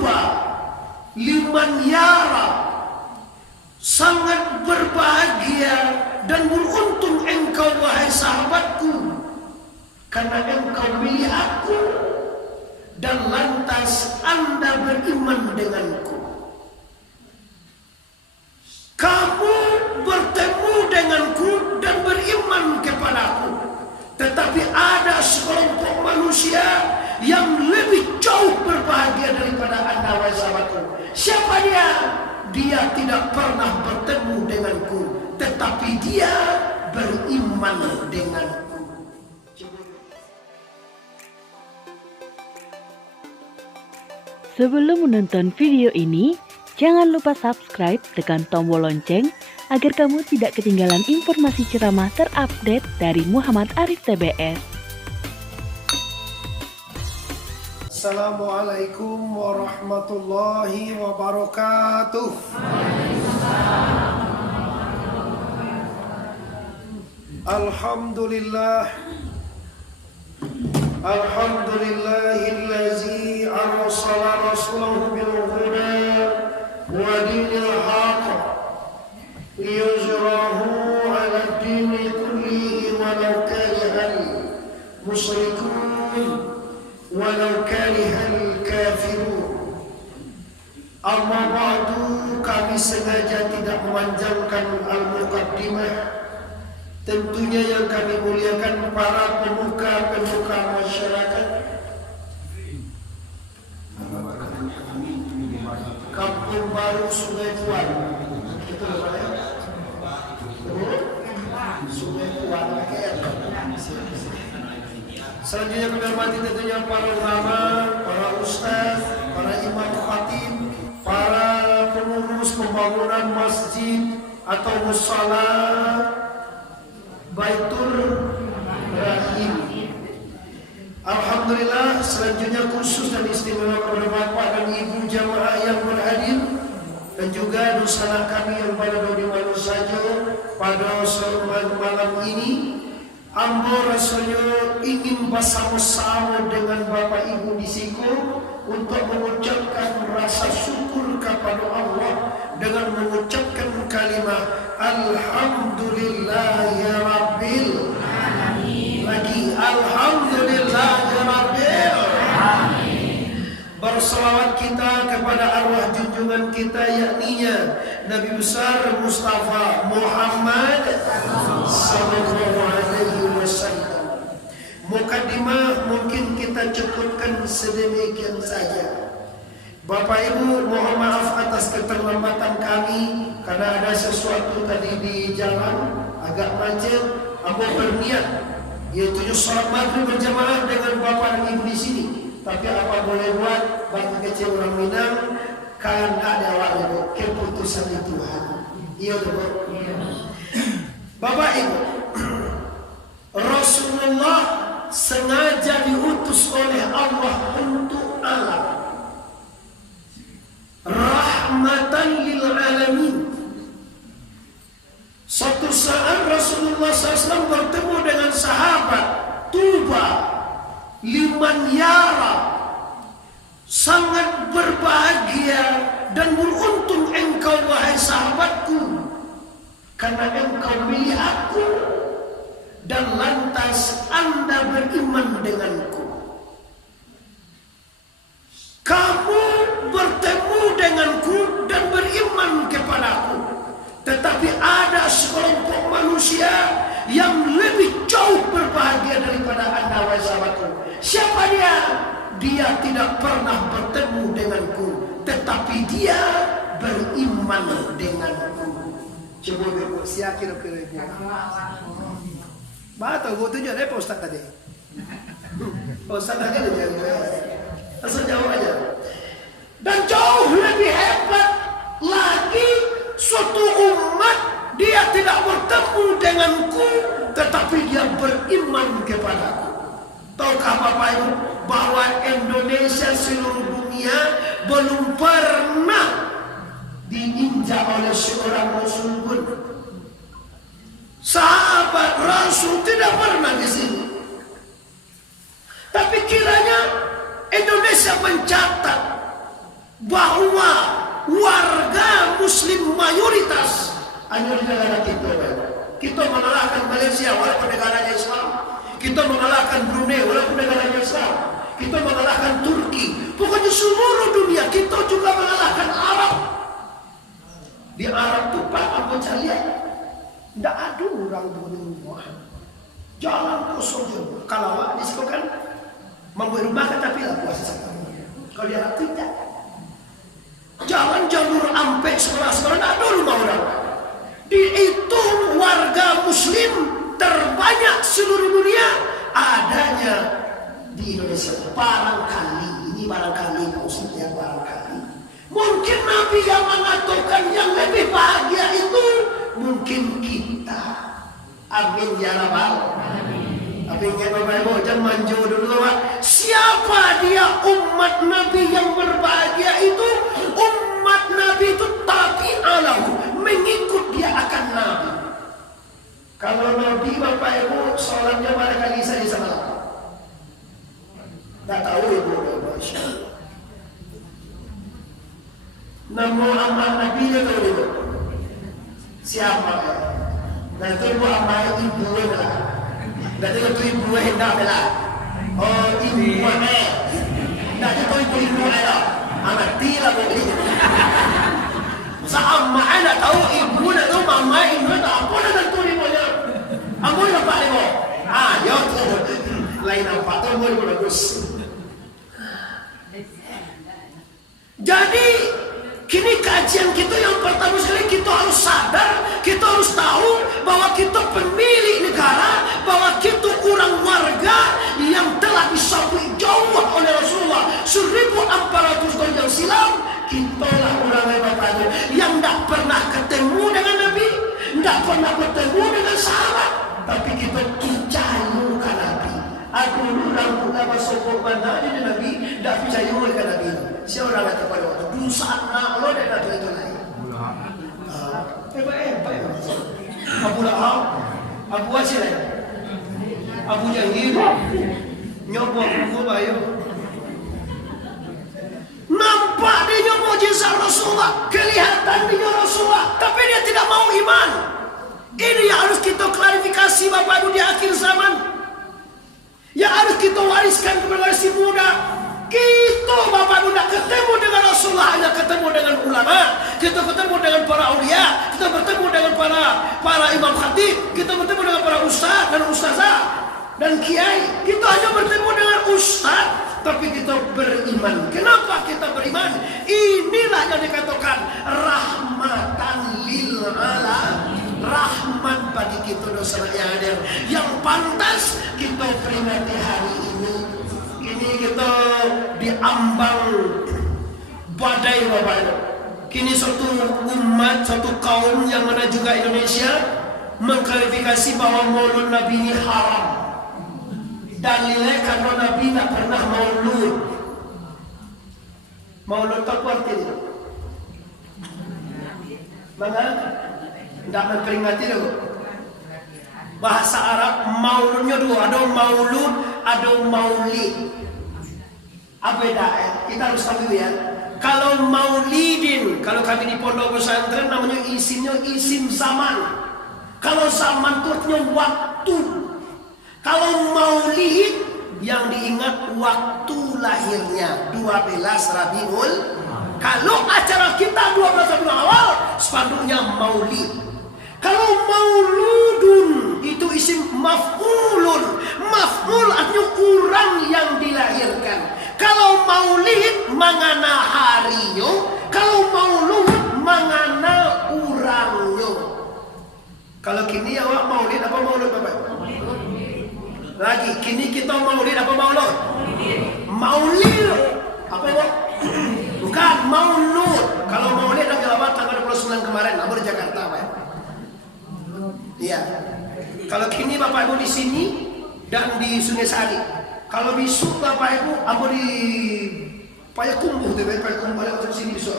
tuba liman yara, sangat berbahagia dan beruntung engkau wahai sahabatku, karena engkau milih aku dan lantas Anda beriman denganku. Kamu bertemu denganku dan beriman kepadaku, tetapi ada sekelompok manusia yang lebih jauh berbahagia daripada Anda wahai sahabatku. Siapa dia? Dia tidak pernah bertemu denganku, tetapi dia beriman denganku. Sebelum menonton video ini, jangan lupa subscribe, tekan tombol lonceng agar kamu tidak ketinggalan informasi ceramah terupdate dari Muhammad Arif TBS. Assalamualaikum warahmatullahi wabarakatuh. Alhamdulillah. Alhamdulillahillazi arsala rasulahu bil huda wa dinil haqq liyuzhirahu 'ala ad-dini kullihi walau karihal musyrikun walau karihal kafirun. Amma ba'du, kami sengaja tidak memanjangkan al-muqaddimah. Tentunya yang kami muliakan para pemuka-pemuka masyarakat Kampung Baru Sungai Puan. Itu ya? Sungai Puan. Selanjutnya kami hormati tentunya para ulama, para ustaz, para imam khatib, para pengurus pembangunan masjid atau musala Baitur Rahim. Alhamdulillah, selanjutnya khusus dan istimewa kepada bapak dan ibu jamaah yang berhadir, dan juga dosa kami yang pada di mana saja pada sore malam ini. Ambo rasanya ingin bersama-sama dengan bapak ibu di siku untuk mengucapkan rasa syukur kepada Allah dengan mengucapkan kalimat Alhamdulillah ya Rabbil Alamin. Lagi Alhamdulillah ya Rabbil Alamin. Berselawat kita kepada arwah junjungan kita, yakninya Nabi besar Mustafa Muhammad sallallahu alaihi wasallam. Mukaddimah mungkin kita cukupkan sedemikian saja. Bapak Ibu, mohon maaf atas keterlambatan kami karena ada sesuatu tadi di jalan agak macet. Aku berniat yaitu sholat maghrib berjamaah dengan Bapak dan Ibu di sini. Tapi apa boleh buat, bagi kecil orang Minang kan ada waktu keputusan Tuhan. Iya betul. Bapak Ibu, Rasulullah sengaja diutus oleh Allah untuk alam, rahmatan lil alamin. Suatu saat Rasulullah SAW bertemu dengan sahabat, tuba liman yara, sangat berbahagia dan beruntung engkau wahai sahabatku, karena engkau milih aku dan lantas Anda beriman denganku. Kamu bertemu denganku dan beriman kepadaku, tetapi ada sekelompok manusia yang lebih jauh berbahagia daripada Anda wahai sahabatku. Siapa dia? Dia tidak pernah bertemu denganku, tetapi dia beriman denganku. Coba ibu, siapa kira-kira ibu? Bata, gue tunjuk deh Pak Ustaz tadi. Pak Ustaz tadi ada jawab. Langsung jawab aja. Dan jauh lebih hebat lagi, suatu umat dia tidak bertemu denganku, tetapi dia beriman kepadaku. Tahukah Bapak Ibu bahwa Indonesia seluruh dunia belum pernah diinjak oleh seorang Rasul pun. Sahabat Rasul tidak pernah di sini. Tapi kiranya Indonesia mencatat bahwa warga muslim mayoritas hanya di negara kita. Kita mengalahkan Malaysia walaupun negaranya Islam. Kita mengalahkan Brunei walaupun negaranya Islam. Kita mengalahkan Turki. Pokoknya seluruh dunia kita juga mengalahkan Arab. Di Arab tuh Pak Abu Jalil tidak ada orang punya rumah. Jalan kosong je. Kalau di situ kan membuat rumah kan tapi lah puasa. Kalau di Arab tidak. Jalan jalur ampek sekolah-sekolah tidak ada rumah orang. Di itu warga muslim terbanyak seluruh dunia adanya di Indonesia. Barangkali ini maksudnya barangkali mungkin Nabi yang mengatakan yang lebih bahagia itu mungkin kita. Amin ya rabbal alamin. Amin ya rabbal alamin. Jangan manjo dulu Pak. Siapa dia umat Nabi yang berbahagia itu? Umat Nabi itu tabi'alahu, mengikut dia akan Nabi. Kalau Nabi Bapak Ibu sholatnya barangkali saya sama. Tak tahu Ibu. Nama amat Nabi nya tahu Ibu. Siapa? Nanti Ibu amat ibu lah. Nanti itu ibu hendak lah. Oh ibu mana? Nanti itu ibu lah. Amat tidak boleh. Sama anak tahu ibu nak tahu mama ibu tak apa nak tentu ibu nya. Amun nampak ibu. Ya tu. Lain nampak tu boleh bagus. Jadi kini kajian kita yang pertama sekali kita harus sadar, kita harus tahu bahwa kita pemilik negara, bahwa kita orang warga yang telah disambut jauh oleh Rasulullah 1400 tahun yang silam. Kita lah orang yang tidak pernah ketemu dengan Nabi, tidak pernah bertemu dengan sahabat, tapi kita percaya ke Nabi. Aku orang bukan masuk mana di Nabi, tidak percaya ke Nabi. Siapa orang kata pada waktu dosa nak lo dan nak itu lain. Abu Lahab, Abu Asyir, Abu Jahil, nyobok buku bayu. Nampak dia mukjizat Rasulullah, kelihatan dia Rasulullah, tapi dia tidak mau iman. Ini yang harus kita klarifikasi Bapak Ibu di akhir zaman. Yang harus kita wariskan kepada generasi muda. Kita Bapak Ibu tidak ketemu dengan Rasulullah, hanya ketemu dengan ulama, kita ketemu dengan para aulia, kita bertemu dengan para imam khatib, kita bertemu dengan para ustaz dan ustazah dan kiai. Kita hanya bertemu dengan ustaz, tapi kita beriman. Kenapa kita beriman? Inilah yang dikatakan rahmatan lil alamin. Rahmat bagi kita dosa yang hadir, yang pantas kita peringati hari ini. Kini kita diambang badai Bapak Ibu. Kini suatu umat, suatu kaum yang mana juga Indonesia mengklarifikasi bahwa maulud Nabi ini haram. Dalilnya karena Nabi tak pernah maulud. Maulud itu apa artinya? Mana? Tidak memperingati dulu. Bahasa Arab mauludnya dua, ada maulud, ada maulid. Apa beda ya? Kita harus tahu ya. Kalau maulidin, kalau kami di pondok pesantren namanya isimnya isim zaman. Kalau zaman itu artinya waktu. Kalau maulid yang diingat waktu lahirnya 12 Rabiul. Kalau acara kita 12 Rabiul awal, spanduknya maulid. Kalau mauludun itu isim maf'ulun. Maf'ul artinya orang yang dilahirkan. Kalau maulid mangana hariyo, kalau maulud mangana orangnya. Kalau kini awak maulid apa maulud Bapak? Lagi kini kita maulid apa maulud? Maulid apa itu? Bukan maulud. Kalau maulid ada jawab tanggal 29 kemarin, namun di Jakarta Pak. Iya. Kalau kini Bapak Ibu di sini dan di Sungai Sari. Kalau besok Bapak Ibu ambo di Payakumbuh, Payakumbuh ada di sini besok.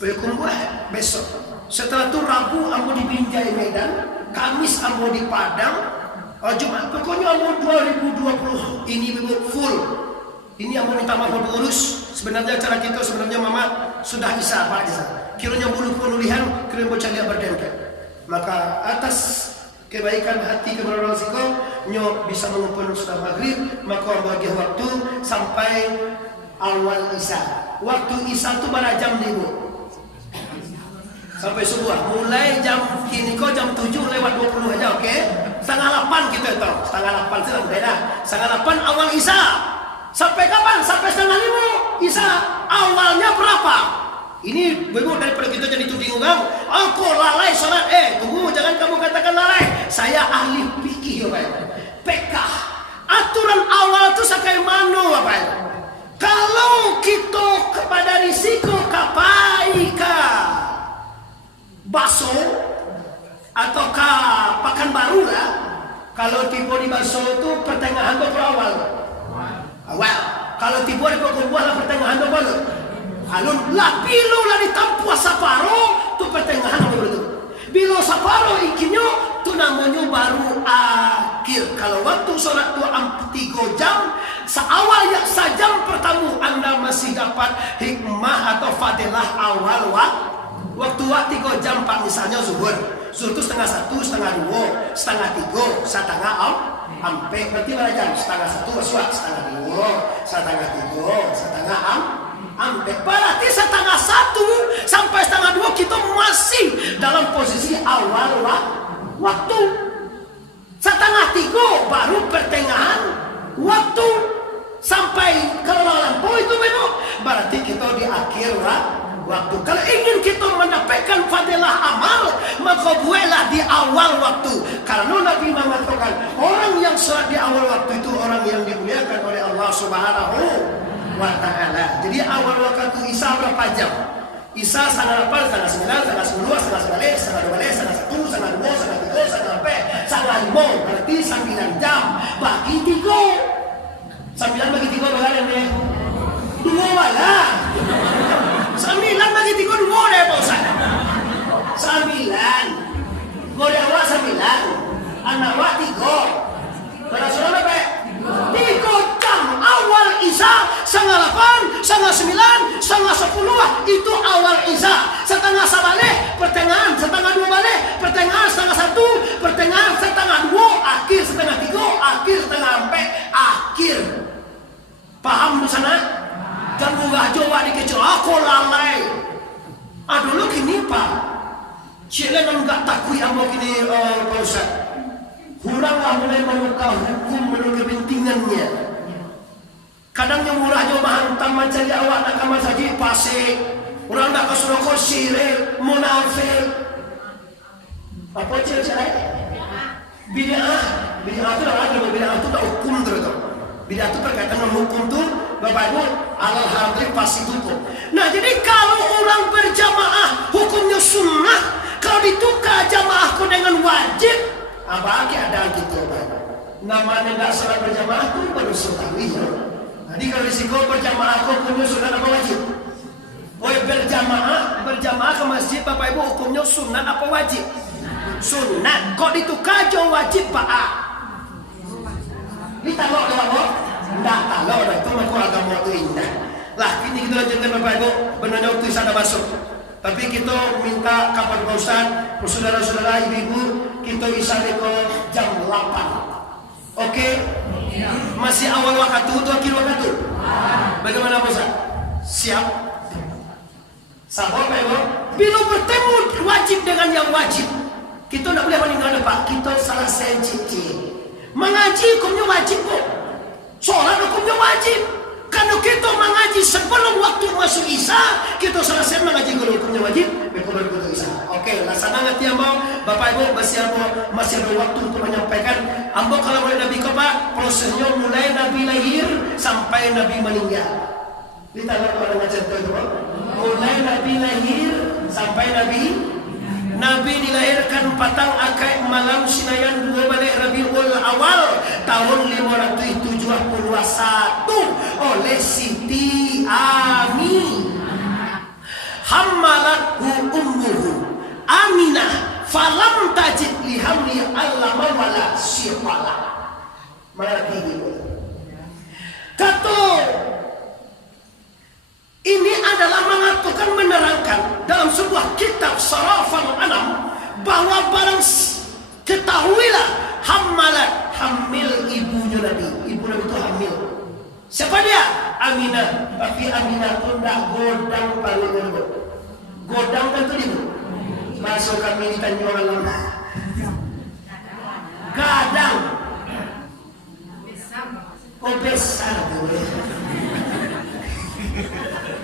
Payakumbuh besok. Setelah itu Rabu ambo di Binjai Medan, Kamis ambo di Padang, Jumat pokoknya ambo 2020 ini full. Ini yang mau minta maaf urus. Sebenarnya cara kita sebenarnya mama sudah isa Pak Isa. Kiranya bulu penulihan kiranya bocah dia berdengkel. Maka atas kebaikan hati kebenaran siko nyo bisa mengumpul sudah maghrib, maka bagi waktu sampai awal isya. Waktu isya itu pada jam 5 sampai subuh. Mulai jam kini kok jam 7 lewat 20 aja, oke? Setengah 8 kita itu, setengah 8 sudah beda. Setengah 8 awal isya. Sampai kapan? Sampai setengah 5 isya. Awalnya berapa? Ini bego daripada kita jadi tuding orang. Aku lalai sholat. Tunggu, jangan kamu katakan lalai. Saya ahli fikih, Bapak. PK. Aturan awal itu sakai mano, Bapak. Kalau kita kepada risiko kapaika baso ataukah Pekanbaru lah. Kalau tiba di baso itu pertengahan atau awal? Awal. Kalau tiba di Pekanbaru lah pertengahan atau awal? Alun lah bilo lah ditampu saparo tu pertengahan apa betul. Bilo saparo ikinyo tu namanya baru akhir. Kalau waktu sholat tu 3 jam, seawal ya sajam pertama Anda masih dapat hikmah atau fadilah awal waktu 3 jam Pak, misalnya zuhur. Zuhur itu setengah 1, setengah 2, setengah 3, setengah sampai berarti berapa jam? Setengah 1 waswat, setengah 2, setengah 3, setengah berarti setengah 1 sampai setengah 2 kita masih dalam posisi awal waktu. Setengah 3 baru pertengahan waktu sampai kalau lampu itu memang berarti kita di akhir waktu. Kalau ingin kita mendapatkan fadilah amal, maka buatlah di awal waktu. Karena Nabi mengatakan orang yang sholat di awal waktu itu orang yang dimuliakan oleh Allah Subhanahu wa ta'ala. Jadi awal waktu isya berapa jam? Isya setengah 8, setengah 9, setengah 10, setengah 11, setengah 12, setengah 1, setengah 2, setengah 3, setengah 4, setengah 5. Berarti 9 jam bagi 3. 9 bagi 3 berapa nih? 2 malah. 9 bagi 3 2 deh Pak Ustaz. 9. Boleh awak 9. Anak awak 3. Pada sudah berapa? 3 jam awal isya. Setengah 8, setengah 9, setengah 10 itu awal isya. Setengah sabalik pertengahan, setengah 2 balik pertengahan, setengah 1 pertengahan, setengah 2 akhir, setengah 3 akhir, setengah 4 akhir. Paham di sana? Jangan gak coba dikecil aku lalai. Dulu gini Pak, cile nggak takui ambo gini Pak Ustaz. Kuranglah mulai menuka hukum menurut kepentingannya. Kadang yang murahnya mahantam mencari awak nak kamar saja pasik. Orang nak kesuruh kau syirik, munafik. Apa cile-cile? Bid'ah. Bid'ah itu ada, bid'ah itu tak hukum terus. Bid'ah itu berkaitan dengan hukum tu, Bapak Ibu, alal hadri pasti hukum. Nah, jadi kalau orang berjamaah hukumnya sunnah, kalau ditukar jamaahku dengan wajib, apa keadaan kita, Bapak Ibu? Namanya tidak salat berjamaah itu baru setawi. Jadi kalau risiko berjamaah hukumnya sunnah apa wajib? Oh, berjamaah ke masjid, Bapak Ibu, hukumnya sunnah apa wajib? Sunnah. Kok ditukar jauh wajib, Pak? Ini talok doang kok? Tidak talok dah, itu maka agama itu indah. Lah, ini kita lanjutkan Bapak Ibu, benarnya waktu sudah masuk. Tapi kita minta kapan Ustaz, saudara-saudara, ibu-ibu, kita isya ke jam 8. Oke? Masih awal waktu atau akhir waktu? Bagaimana Ustaz? Siap? Sabar Pak Ibu. Bila bertemu wajib dengan yang wajib, kita tidak boleh meninggal Pak. Kita salah sensitif. Mengaji hukumnya wajib kok. Sholat hukumnya wajib. Kalau kita mengaji sebelum waktu masuk isya, kita selesai mengaji kalau hukumnya wajib, baru kita isya. Oke, laksana ngerti ambau, Bapak Ibu masih ada waktu untuk menyampaikan. Ambau kalau boleh Nabi kau Pak, prosesnya mulai Nabi lahir sampai Nabi meninggal. Kita kalau dengan contoh itu Pak, mulai Nabi lahir sampai Nabi dilahirkan patang akai malam Sinayan 2 balik Rabiul Awal tahun 571 oleh Siti Ami. Hamalathu ummuhu Aminah falam tajid lihamli allama wala syifala. Mana lagi Kata menerangkan dalam sebuah kitab Sarafal Anam bahwa barang ketahuilah hamil ibunya Nabi. Ibu Nabi itu hamil. Siapa dia? Aminah. Tapi Aminah itu tidak godang paling lembut. Godang kan itu ibu. Masuk kami di Tanjung Alam. Gadang. Oh besar tuh.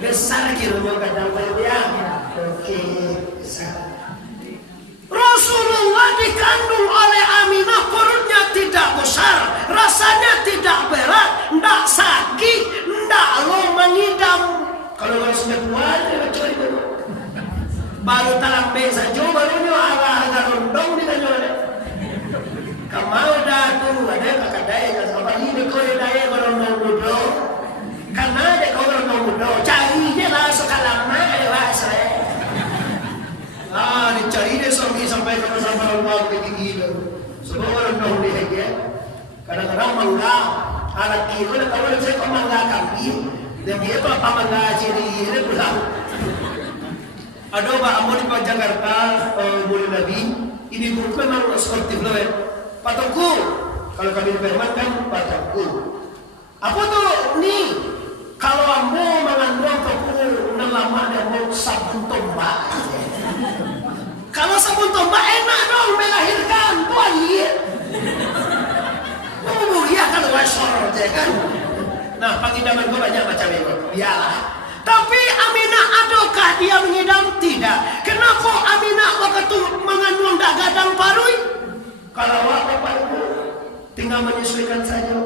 Besar kira mau gadang paling ya. Oke, besar. Rasulullah dikandung oleh Aminah, perutnya tidak besar, rasanya tidak berat, tidak sakit, tidak lo mengidam. Kalau rasanya kuat, dia cari dulu. Baru talambe saja, barunya agak rondong di tanjung. Kamau dah tu ada kakak daya, apa ini kau daya berondong mudo, karena ada kau berondong mudo, cari dia lah sekalama ada bahasa. Dicari dia sampai ke pasar Allah tinggi tu. Sebab orang dah boleh ya. Kadang-kadang mangga, anak itu nak tahu saya kau mangga kambing. Dan dia tu apa mangga ciri dia pulang. Ada orang ambil di Jakarta, Mulia Nabi. Ini buku memang sportif loh ya. Patungku, kalau kami berman kan patungku. Apa tu ni? Kalau ambo mengandung kau lama dia mau sabun tombak. Kalau sabun tombak enak dong melahirkan tuan lihat. Oh ya kalau wasor je kan. Nah pengidaman gue banyak macam itu. Biarlah. Tapi Aminah adakah dia mengidam? Tidak. Kenapa Aminah waktu mengandung dak gadang parui? Kalau waktu baru tinggal menyesuaikan saja.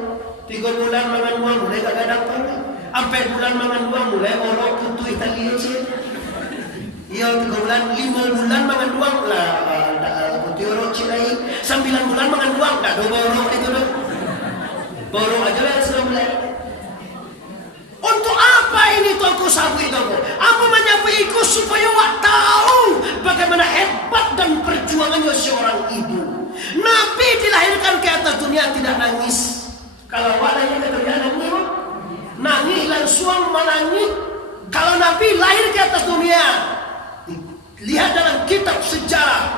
3 bulan mengandung mulai dak gadang parui. 4 bulan mengandung mulai orang putu Italia je. Ya 3 bulan, 5 bulan mengandung lah putih orang cilai. 9 bulan mengandung tak ada borong itu dah. Borong aja lah 9 bulan. Untuk apa ini tuanku sahabat itu? Aku menyampaikan supaya awak tahu bagaimana hebat dan perjuangannya seorang ibu. Nabi dilahirkan ke atas dunia tidak nangis. Kalau awak nangis ke dunia nangis, nangis langsung menangis. Kalau Nabi lahir ke atas dunia, lihat dalam kitab sejarah.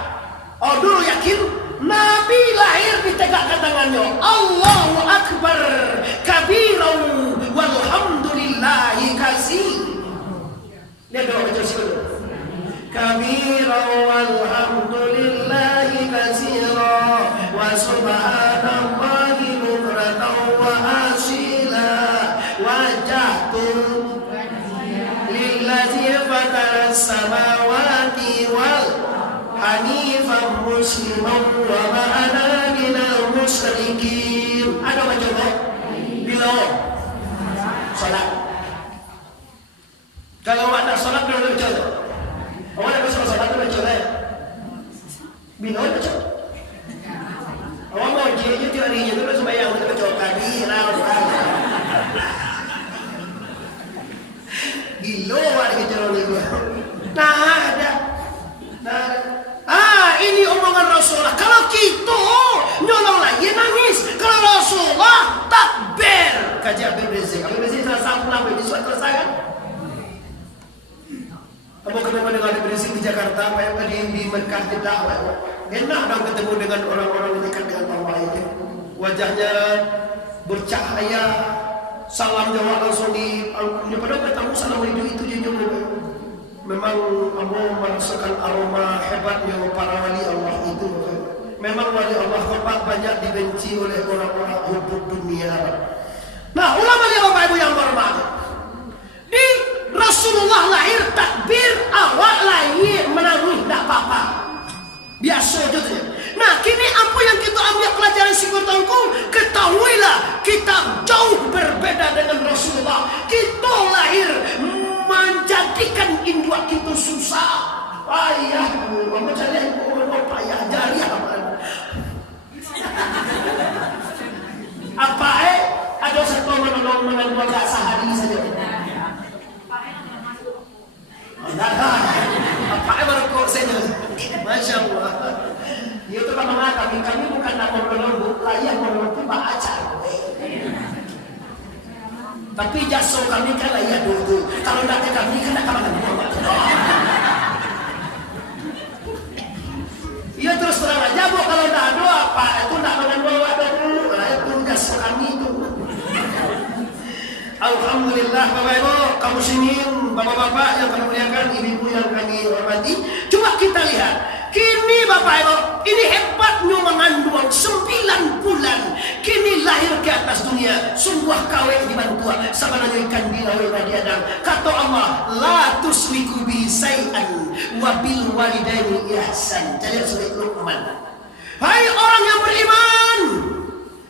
Oh dulu yakin Nabi lahir ditegakkan tangannya. Allahu Akbar kabirau walhamdulillahi kasih. Lihat doa baca sekali. Kabirau walhamdulillahi kasira wa subhanallahi bukratan wa asila wajahtu lillazi fatara samawati wal hanifan musliman wa ma'ana minal musyrikin. Ada macam apa? Bila salat. Kalau awak nak salat dulu baca. Awak nak salat dulu baca. Bila baca. Awak mau je tiap harinya dulu sembahyang baca tadi rau. Gila awak kerja ni. Nah ada. Ini omongan Rasulullah. Kalau kita nyolong lagi nangis. Kalau Rasulullah takbir. Kaji Habib Rizik. Habib Rizik salah satu nabi di suatu saya. Apa ketemu dengan Habib Rizik di Jakarta? Apa di Mekah di dakwah? Enak dong ketemu dengan orang-orang yang dekat dengan Allah itu. Wajahnya bercahaya. Salam jawab langsung di. Padahal ketemu salam itu jujur. Memang kamu merasakan aroma hebatnya para wali Allah itu. Memang wali Allah hebat, banyak dibenci oleh orang-orang hubub dunia. Nah, ulama dia Bapak Ibu yang berhormat. Di Rasulullah lahir takbir, awak lahir menangis tak apa-apa. Biasa saja. Nah, kini apa yang kita ambil pelajaran singkatku? Ketahuilah kita jauh berbeda dengan Rasulullah. Kita lahir menjadikan induk kita susah. Payah, mama cari orang payah jari apa? Apa ada satu menolong dengan dua sehari saja. Apa baru kok saja. Masya Allah. Itu kan kami bukan nak menolong, layak menolong tiba acara. Tapi jasa kami kan layak dulu. Kalau nak kami kan nak kami. muslimin, bapak-bapak yang kami muliakan, ibu-ibu yang kami hormati, coba kita lihat. Kini Bapak Ibu, ini hebatnya mengandung 9 bulan. Kini lahir ke atas dunia sebuah kawin di bantua sama ikan di laut Nabi Adam. Kata Allah, la tusriku bi syai'an wa bil walidaini ihsan. Jadi surat Luqman. Hai orang yang beriman,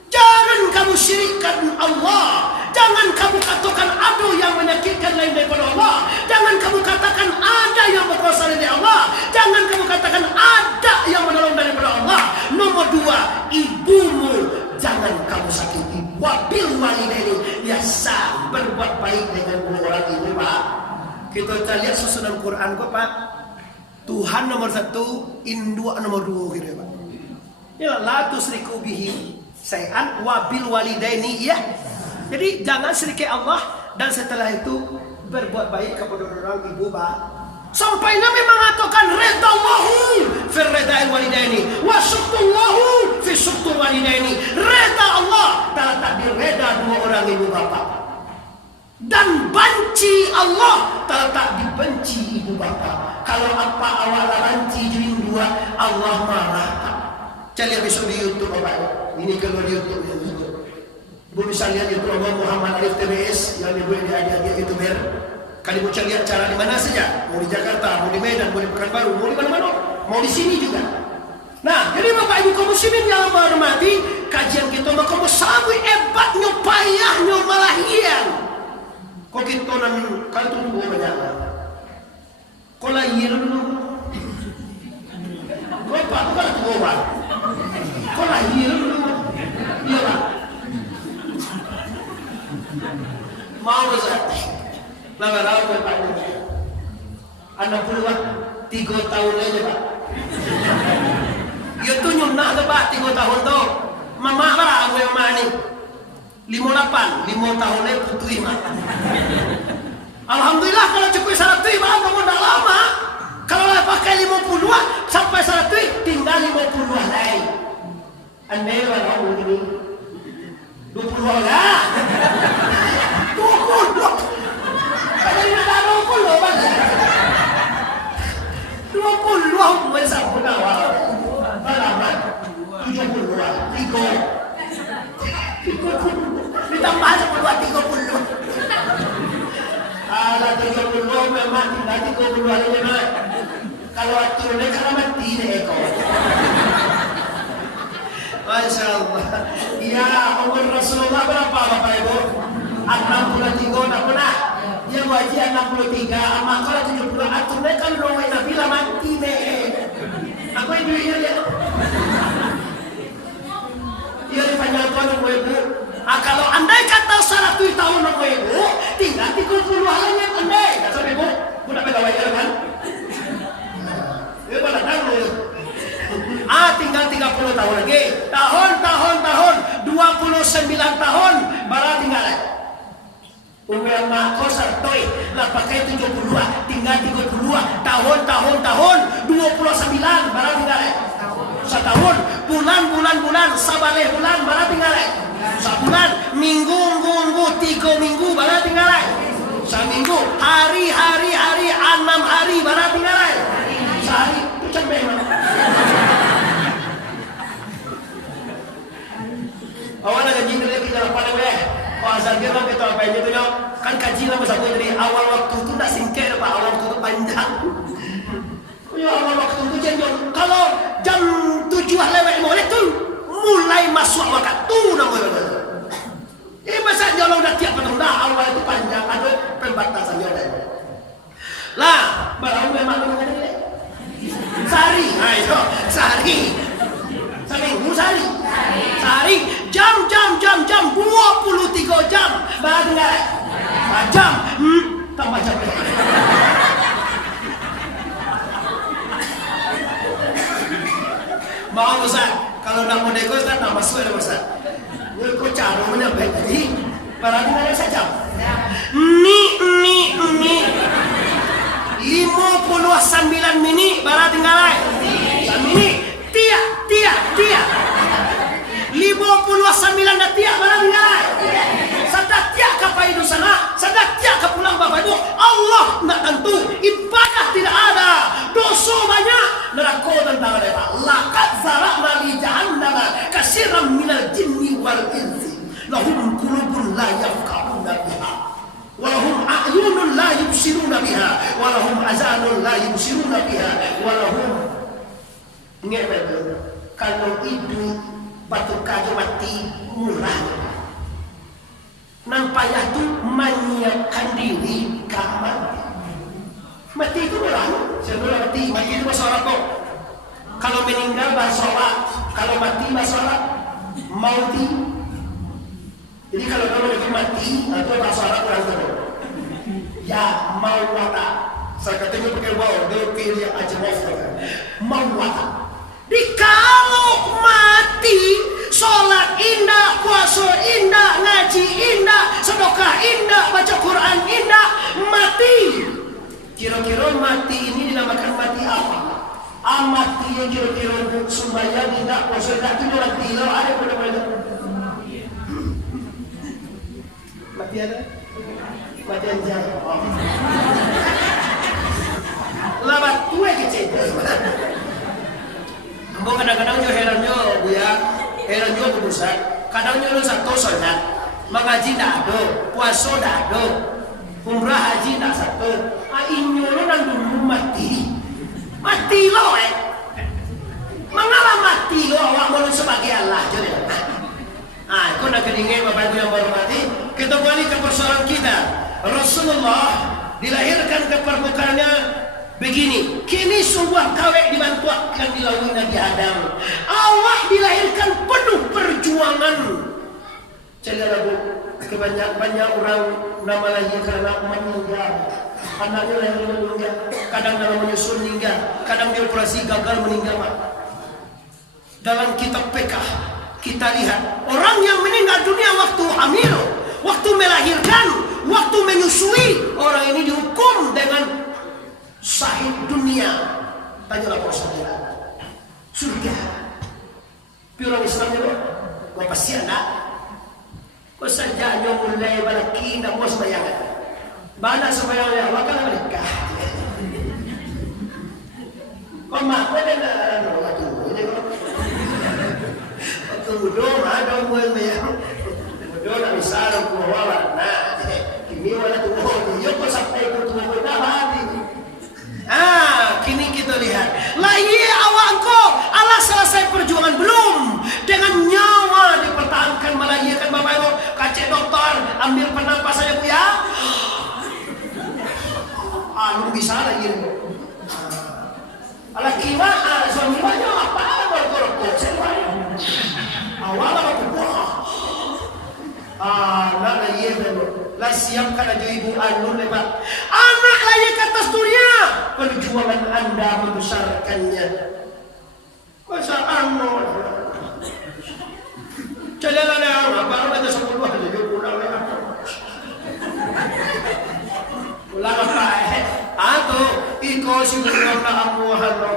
jangan kamu syirikkan Allah. Jangan kamu katakan ada yang menyakitkan lain daripada Allah. Jangan kamu katakan ada yang berkuasa dari Allah. Jangan kamu katakan ada yang menolong daripada Allah. Nomor 2, ibumu jangan kamu sakiti. Wabil walidaini ihsan, berbuat baik dengan dua orang ini, Pak. Kita lihat susunan Quran kok, Pak. Tuhan nomor 1, induk nomor 2 gitu, Pak. Ya, la tusriku bihi syai'an wabil walidaini ya. Jadi jangan syirikai Allah dan setelah itu berbuat baik kepada orang ibu, Pak. Sampai Nabi mengatakan redallahu fi redail walidaini wa syukrullahu fi syukrul walidaini. Reda Allah terletak di reda dua orang ibu bapak. Dan benci Allah terletak di benci ibu bapak. Kalau apa awal benci jadi dua, Allah marah. Cari besok di YouTube, Bapak. Ini keluar di YouTube. Bu bisa lihat YouTube Muhammad Arif TBS yang dibuat di adik-adik YouTuber. Kali mau cari lihat cara di mana saja, mau di Jakarta, mau di Medan, mau di Pekanbaru, mau di mana-mana, mau di sini juga. Nah, jadi Bapak Ibu kaum muslimin yang menghormati, kajian kita maka sangat hebatnya, payahnya, malahian. Kok kita nan kan tunggu banyak. Kok lahir dulu. Kok Pak bukan tunggu Pak. Kok lahir dulu. Iya Pak. Mau Ustaz. Lama-lama Pak. 3 tahun aja Pak. Dia tuh nyunah tuh Pak 3 tahun tuh. Mama marah gue mama nih. 5 tahun aja putui Mak. Alhamdulillah kalau cukup syarat tuh Pak kamu udah lama. Kalau pakai 50 sampai syarat tuh tinggal 50 lagi. Andai orang begini 20 lah. 20. Kalau ini ada 20 Pak. 20 bukan sampai awal. Lama 70 Tiga ditambah 30. Ala 30 memang tinggal 30 aja memang. Kalau aturnya karena mati deh kok. Masya Allah. Ya umur Rasulullah berapa Bapak Ibu? 63 tak pernah. Dia wajib 63. Amak kalau 70 aturnya kan dong Nabi lah mati deh. Aku yang duitnya dia. Dia dipanjang tuan Ibu. Kalau andai kata 100 tahun Ibu, tinggal 30 halnya andai. Kata Ibu, udah pegawai kan? Ya pada tahu. Tinggal 30 tahun lagi. Tahun 29 tahun baru tinggal. Umur mak kau sertoi lah pakai 72, tinggal 32 tahun 29 baru tinggal. Setahun, bulan, sabaleh bulan baru tinggal. Sebulan, minggu, 3 minggu baru tinggal. Seminggu, hari, 6 hari baru tinggal. Sehari, itu sampai mana? Awal ada gaji dari kita lepas deh. Oh asal dia kita apa aja tu kan kaji lah masa dari awal waktu tu tak singkat Pak, awal waktu tu panjang. Ya awal waktu tu jangan kalau jam 7 lewat molek tu mulai masuk waktu tu namanya. Ini masa jalan dah tiap betul dah awal itu panjang ada pembatasan dia. Lah, baru memang dengan ini. Sehari, ayo sehari. Seminggu sehari. Jam 23 jam baru tinggal. Jam tambah jam. Mau Ustaz, kalau nak mau nego Ustaz nak masuk ada Ustaz. Kau cara menyampaikan tadi baru tinggal saja. Ni 59 mini baru tinggal. Mini Tia 59 dah tiap barang tinggal. Serta Sadat tiak kapai itu sana, sadat tiak ke pulang Bapak Ibu. Allah nak tentu, ibadah tidak ada, dosa banyak, neraka tentang mereka. Laqad zara'na li jahannama katsiran minal jinni wal insi. Lahum qulubun la yafqahuna biha, wa lahum a'yunun la yubsiruna biha, wa lahum azanun la yubsiruna biha, wa lahum kalau itu batu kayu mati murah. Nampaknya tu menyiapkan diri kamar. Mati itu murah. Sebelum mati itu masalah kok. Kalau meninggal masalah, kalau mati masalah, mati. Jadi kalau kamu lagi mati, itu masalah kurang tahu. Ya mau wata. Saya katanya pakai wow, dia pilih aja mau wata. Kalau mati, sholat indah, puasa indah, ngaji indah, sedekah indah, baca Quran indah, mati. Kira-kira mati ini dinamakan mati apa? Mati yang kira-kira sembahyang indah, puasa indah itu mati. Kalau ada pada mati ada? Mati anjang. Labat gue kecil. Ambo kadang-kadang yo heran yo Buya, heran yo Bu Ustaz. Kadang yo satu sholat, mengaji dak ada, puasa dak ada, umrah haji dak satu. Inyo lo nang dulu mati. Mati lo Mengapa mati lo awak mau sebagai Allah jadi. Kau nak kedingin Bapak Ibu yang hormati, kita kembali ke persoalan kita. Rasulullah dilahirkan ke permukaannya begini, kini sebuah kawek dibantukan dilalui Nabi Adam. Awak dilahirkan penuh perjuangan. Jangan Bu, banyak orang nama lahir karena meninggal. Anaknya lahir meninggal, kadang dalam menyusun meninggal, kadang di operasi gagal meninggal. Dalam kitab PK kita lihat orang yang meninggal dunia waktu hamil, waktu melahirkan, waktu menyusui, orang ini dihukum dengan sahid dunia. Tanyalah para saudara, surga piurang Islam itu gua pasti anak kau saja nyo mulai balaki nak bos bayangan bana sembahyang wakal mereka kau mak pada waktu mudo ada buat bayang mudo nak misal ku wala na kini wala tu yo kau sampai ku tu hati. Kini kita lihat. Lah iya awak engkau Allah selesai perjuangan belum? Dengan nyawa dipertahankan melahirkan Bapak Ibu. Kacik dokter ambil pernapas saya Bu ya. Lu bisa lagi. Alah kira suami banyak apa berkorok saya. Awak apa buah. Anak lahir lah siapkan aja ibu anu lebat. Anak lahir ke atas dunia. Perjuangan Anda membesarkannya. Masa anu. Jalan ada baru ada 10 aja yo pulang ya. Pulang apa? Atau iko sing ngono aku halo.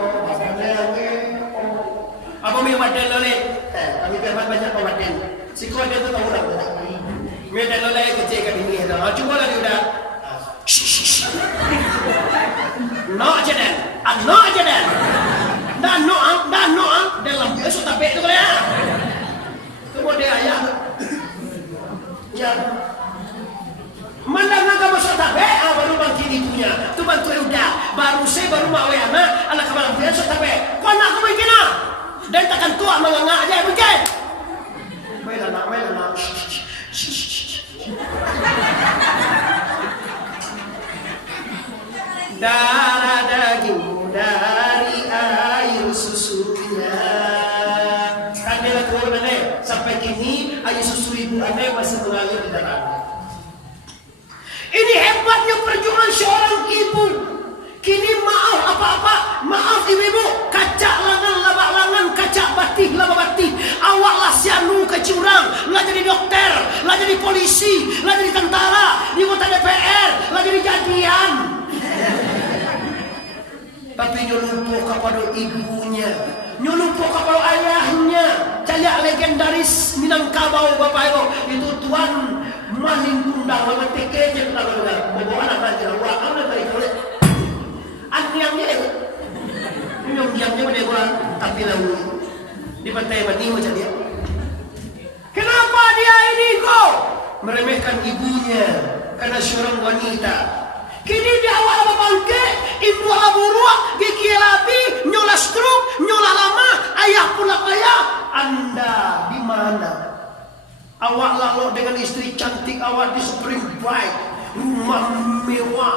Apa mi waden lele? Kami permat banyak pewaden. Si kau dia tu tahu dah. Medan lele kecil kat ini dah. Cuba lah dia dah. No aja dan. No aja dan. Dan no dalam biasa tapi tu ya. Tu dia ayah. Ya. Mana nak masuk tapi baru bangkit ibunya. Tu bantu udah. Baru saya baru mau anak kepala biasa tapi. Kau nak kemungkinan ah? Dan takkan tua menganga aja bikin. Melana. Darah daging dari air susunya. Kami turun sampai kini air susu ibu anda masih mengalir di darah. Ini hebatnya perjuangan seorang ibu. Kini maaf apa-apa, maaf ibu-ibu, kacak langan, labak langan, kacak batih, labak batih. Awaklah sianu ke curang, lah jadi dokter, lah jadi polisi, lah jadi tentara, di kota DPR, lah jadi jadian. Tapi nyolupo kepada ibunya, nyolupo kepada ayahnya. Cayak legendaris Minangkabau Bapak Ibu, itu Tuan maling tundang sama tekeje kalau bawa anak aja wah kamu dari kau anyangnya nyong-nyongnya pada gua tapi lalu di pantai mati macam dia. Kenapa dia ini kok meremehkan ibunya karena seorang wanita? Kini di awal bangke, ibu aburua, gigi lapi, nyola struk, nyola lama, ayah pula ayah. Anda di mana? Awak lalu dengan istri cantik awak di Spring Bright, rumah mewah,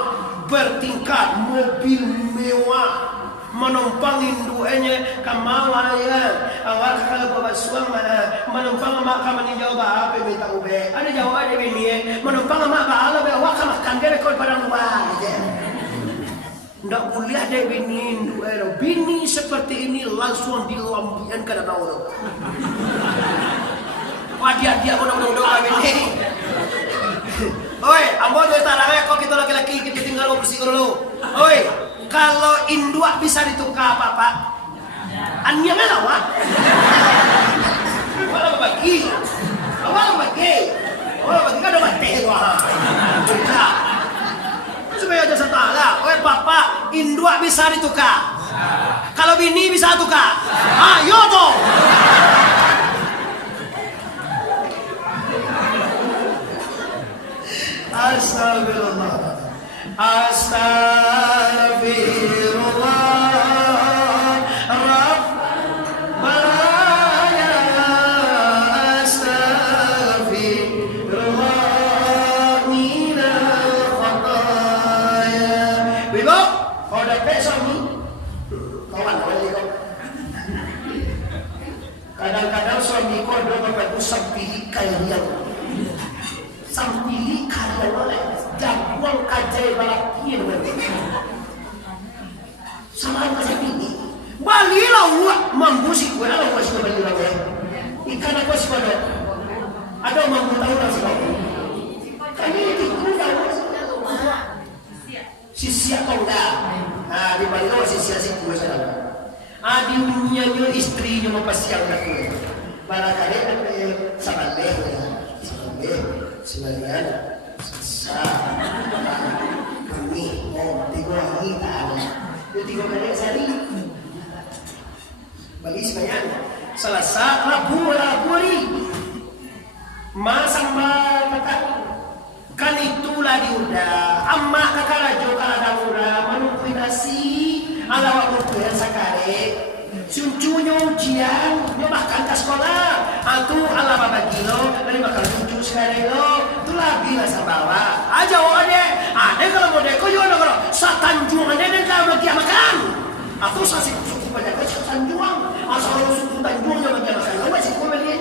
bertingkat, mobil mewah, menumpangin duanya kamalayan. Awak kalau bawa suang mana menumpang mak kamu ni jawab apa minta ube. Ada jawab ada bini menumpang mak bahala be awak makan dia kau padang luar aja. Ndak boleh ada bini duero. Bini seperti ini langsung dilampian ke danau. Wah dia udah bini. Oi, ambon tu tarangnya kok kita laki-laki kita tinggal bersih dulu. Oi, kalau induk bisa ditukar apa-apa? Annya mana wah? Wala bagi kan ada mati wah. Tukar. Supaya ada setara. Oi papa, induk bisa ditukar. Kalau bini bisa tukar. Ayo dong. Astagfirullah. Kadang-kadang suami kau ada membantu sampili kalian. Sampili kalian oleh jaguang kajai balakin. Sama macam ini. Balilah uak membusik kau ada kau suka balilah kau. Ikan aku suka ada. Ada mampu tahu tak suka. Kami ini kuda. Sisia kau dah. Nah di balilah sisia si kau sahaja. Adi punyanya istrinya mempasiang dah kau. Barangkali ada sabaleh, sebagian sah. Kami tiga hari ada. Tiga kali sehari. Bagi sebanyak Selasa Rabu ni. Masang kata kan itulah diudah. Amma kakak rajo kalau ada murah menunggu nasi. Ala waktu yang sakare, suncunya ujian, nyobakan ke sekolah. Antu ala babagi lo, dari bakal suncu sekali lo. Itulah bila sabawa. Aja wade, ada kalau mau deko juga kalau satanjuan ada kalau bagi makan. Atau sasi suku banyak ke satanjuan, asal suku tanjuannya bagi makan. Lo masih kau beli?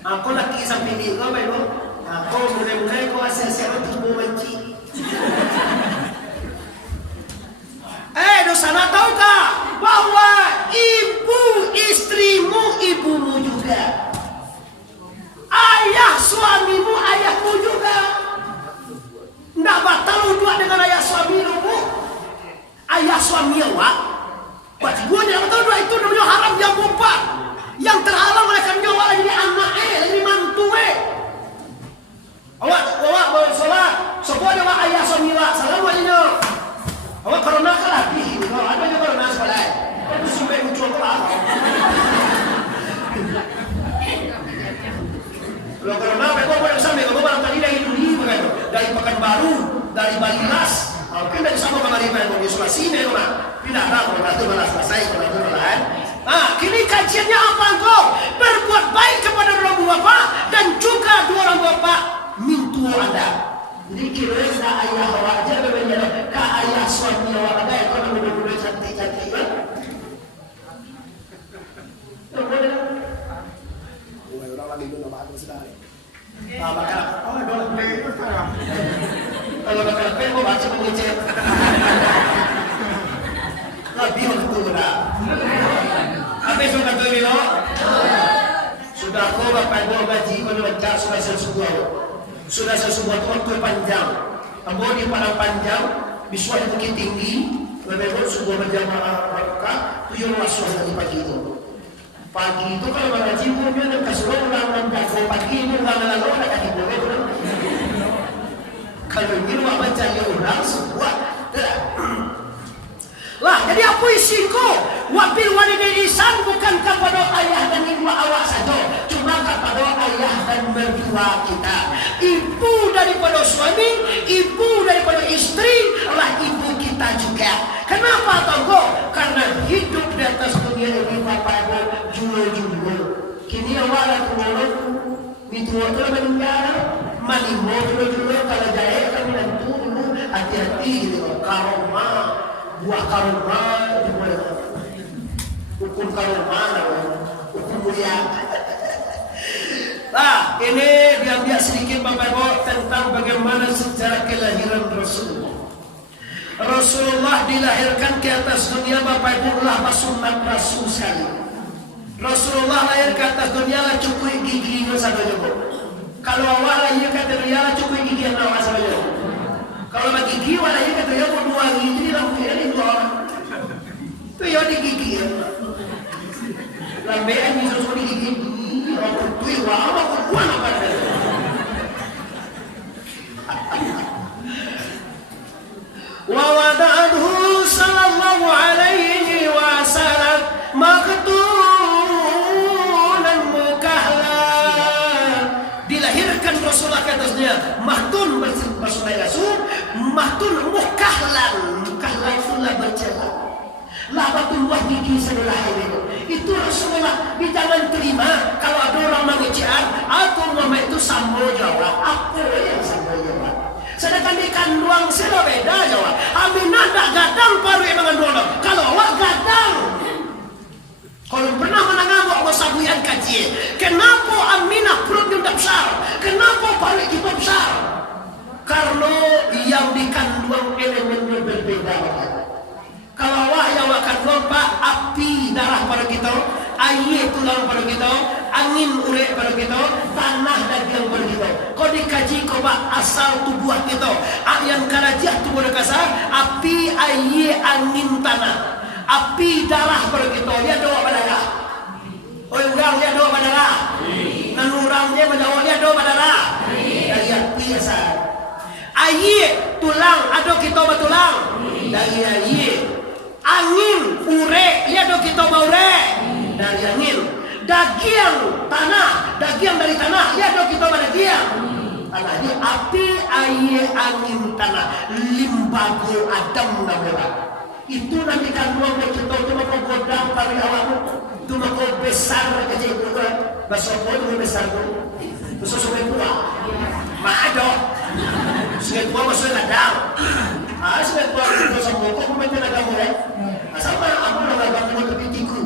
Aku laki sampai di kau beli lo. Aku mulai kau asyik-asyik untuk mau benci. Dosana tahukah bahwa ibu istrimu ibumu juga, ayah suamimu ayahmu juga. Ndak batal dua dengan ayah suamimu, ayah suami awak. Bagi gua tidak batal dua itu namanya haram yang mubah, yang terhalang oleh nyawa lagi anak lagi mantu Awak bersolat, semua dia ayah suami awak, salam wajibnya. Awak corona kalah di ini, kalau ada juga corona sekolah. Kau sampai muncul apa? Kalau corona, mereka boleh sampai. Kau barang tadi dari Duli, dari Pekanbaru, dari Balilas. Mungkin dari sama kemarin di isolasi ni, tidak ada corona itu malah selesai corona itu malahan. Kini kajiannya apa engkau? Berbuat baik kepada orang bapa dan juga dua orang bapa mintu anda. Jadi kira dah ayah awak je berbeza. Kak ayah suami awak ada yang kau muda-muda cantik-cantik kan? Tak boleh tak? Orang lagi guna bahagia sedari. Bakal dua lebih. Kalau bakal lebih, kau baca pengecek. Lebih untuk dah. Apa yang sudah kau bilang? Sudah kau bapak ibu gaji menuju sudah sesuatu. Sudah sesuatu waktu panjang. Ambo di padang panjang, biswa yang bukit tinggi, memang sebuah berjamaah mereka, tuyul masuk dari pagi itu. Pagi itu kalau mengaji punya dan kasuruh ulang jago pagi ini ulang lalu ada kaki boleh. Kalau ini lu baca ya ulang semua. Lah jadi apa isiku? Wabil walidaini ihsan bukan kepada ayah dan ibu awak saja, cuma kepada ayah dan mertua kita. Ibu daripada suami, ibu daripada istri, lah ibu kita juga. Kenapa tonggo? Karena hidup di atas dunia ini bapak ibu jual-jual. Kini awak lah turun, mitua tu lah meninggal, manimo jual-jual kalau jahit kami nanti dulu hati-hati gitu. Karoma, buah karoma, hukum karoma, hukum mulia. Nah, ini diambil sedikit bapak ibu tentang bagaimana sejarah kelahiran Rasulullah. Rasulullah dilahirkan ke atas dunia bapak ibu lah sunat Rasul sekali. Rasulullah lahir ke atas dunia lah cukup gigi saja juga. Kalau awal lahir ke atas dunia lah cukup gigi yang awal saja. Kalau bagi gigi awal lahir ke atas dunia pun dua gigi lah mungkin ini dua orang. Tu yo di gigi. Lambean ni sesuatu di gigi. Orang tu iwa apa kuat apa dia. ووضعه صلى الله عليه وسلم مختونا مكهلا. Dilahirkan Rasulullah ke atasnya mahtun bersunai rasul, mahtun mukahlan. Mukahlan itulah bercela. Labatul wahdi sebelah ini. Itu Rasulullah di jangan terima kalau ada orang mengejar atau mama itu sambo jawab. Apa yang sambo jawab? Sedangkan di kanduang sila beda jawab. Aminah tak gadang paru yang mengandung. Kalau awak gadang. Kalau pernah menangabuk masabuyan kaji. Kenapa Aminah perutnya tak besar? Kenapa paru kita besar? Karena yang di kanduang elemennya berbeda. Kalau awak yang akan lompat api darah pada kita, air tulang pada kita, angin urek pada kita, tanah daging pada kita. Kau dikaji kau bak asal tubuh kita. Yang karajah tubuh kasar, api, air, angin, tanah. Api darah pada kita, dia doa pada darah. Oi urang dia doa pada darah. Nanurang dia menjawab dia doa pada darah. Dari api asal. Air, tulang, ada kita bertulang. Dari air. Angin, urek, dia do kita mau urek dari angin. Daging, tanah, daging dari tanah, dia do kita mau daging. Tanah ini api, air, angin, tanah. Limbago Adam namanya. Itu nanti kandungan kita cuma kau godam pada awakmu. Cuma kau besar kecil itu kan. Besar kau besar tu. Besar sungai tua. Mado. Sungai tua masuk ladang. Sungai tua itu sama kau macam ladang mulai. Sama aku nak agam dengan kepitiku.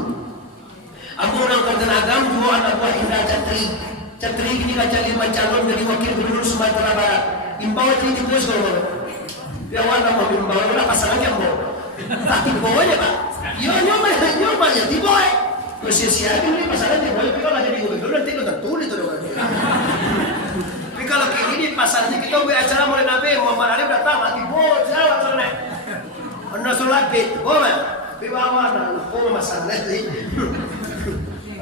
Aku nak agam dua anak buah Indra Chatri. Chatri ini baca 5 calon dari wakil gubernur Sumatera Barat. Imbau itu bos kalau. Dia warna mau imbau lah pasangan yang mau. Tapi bawanya pak. Yo nyoba ya tiboy. Sia-sia ini pasangan tiboy. Tapi kalau jadi gubernur nanti lo tentu itu dong. Tapi kalau kini di pasarnya kita buat acara mulai Nabi Muhammad Ali datang mati bos jawab sana. Anda solat bed, boleh. Bibawa na ko masalah ni.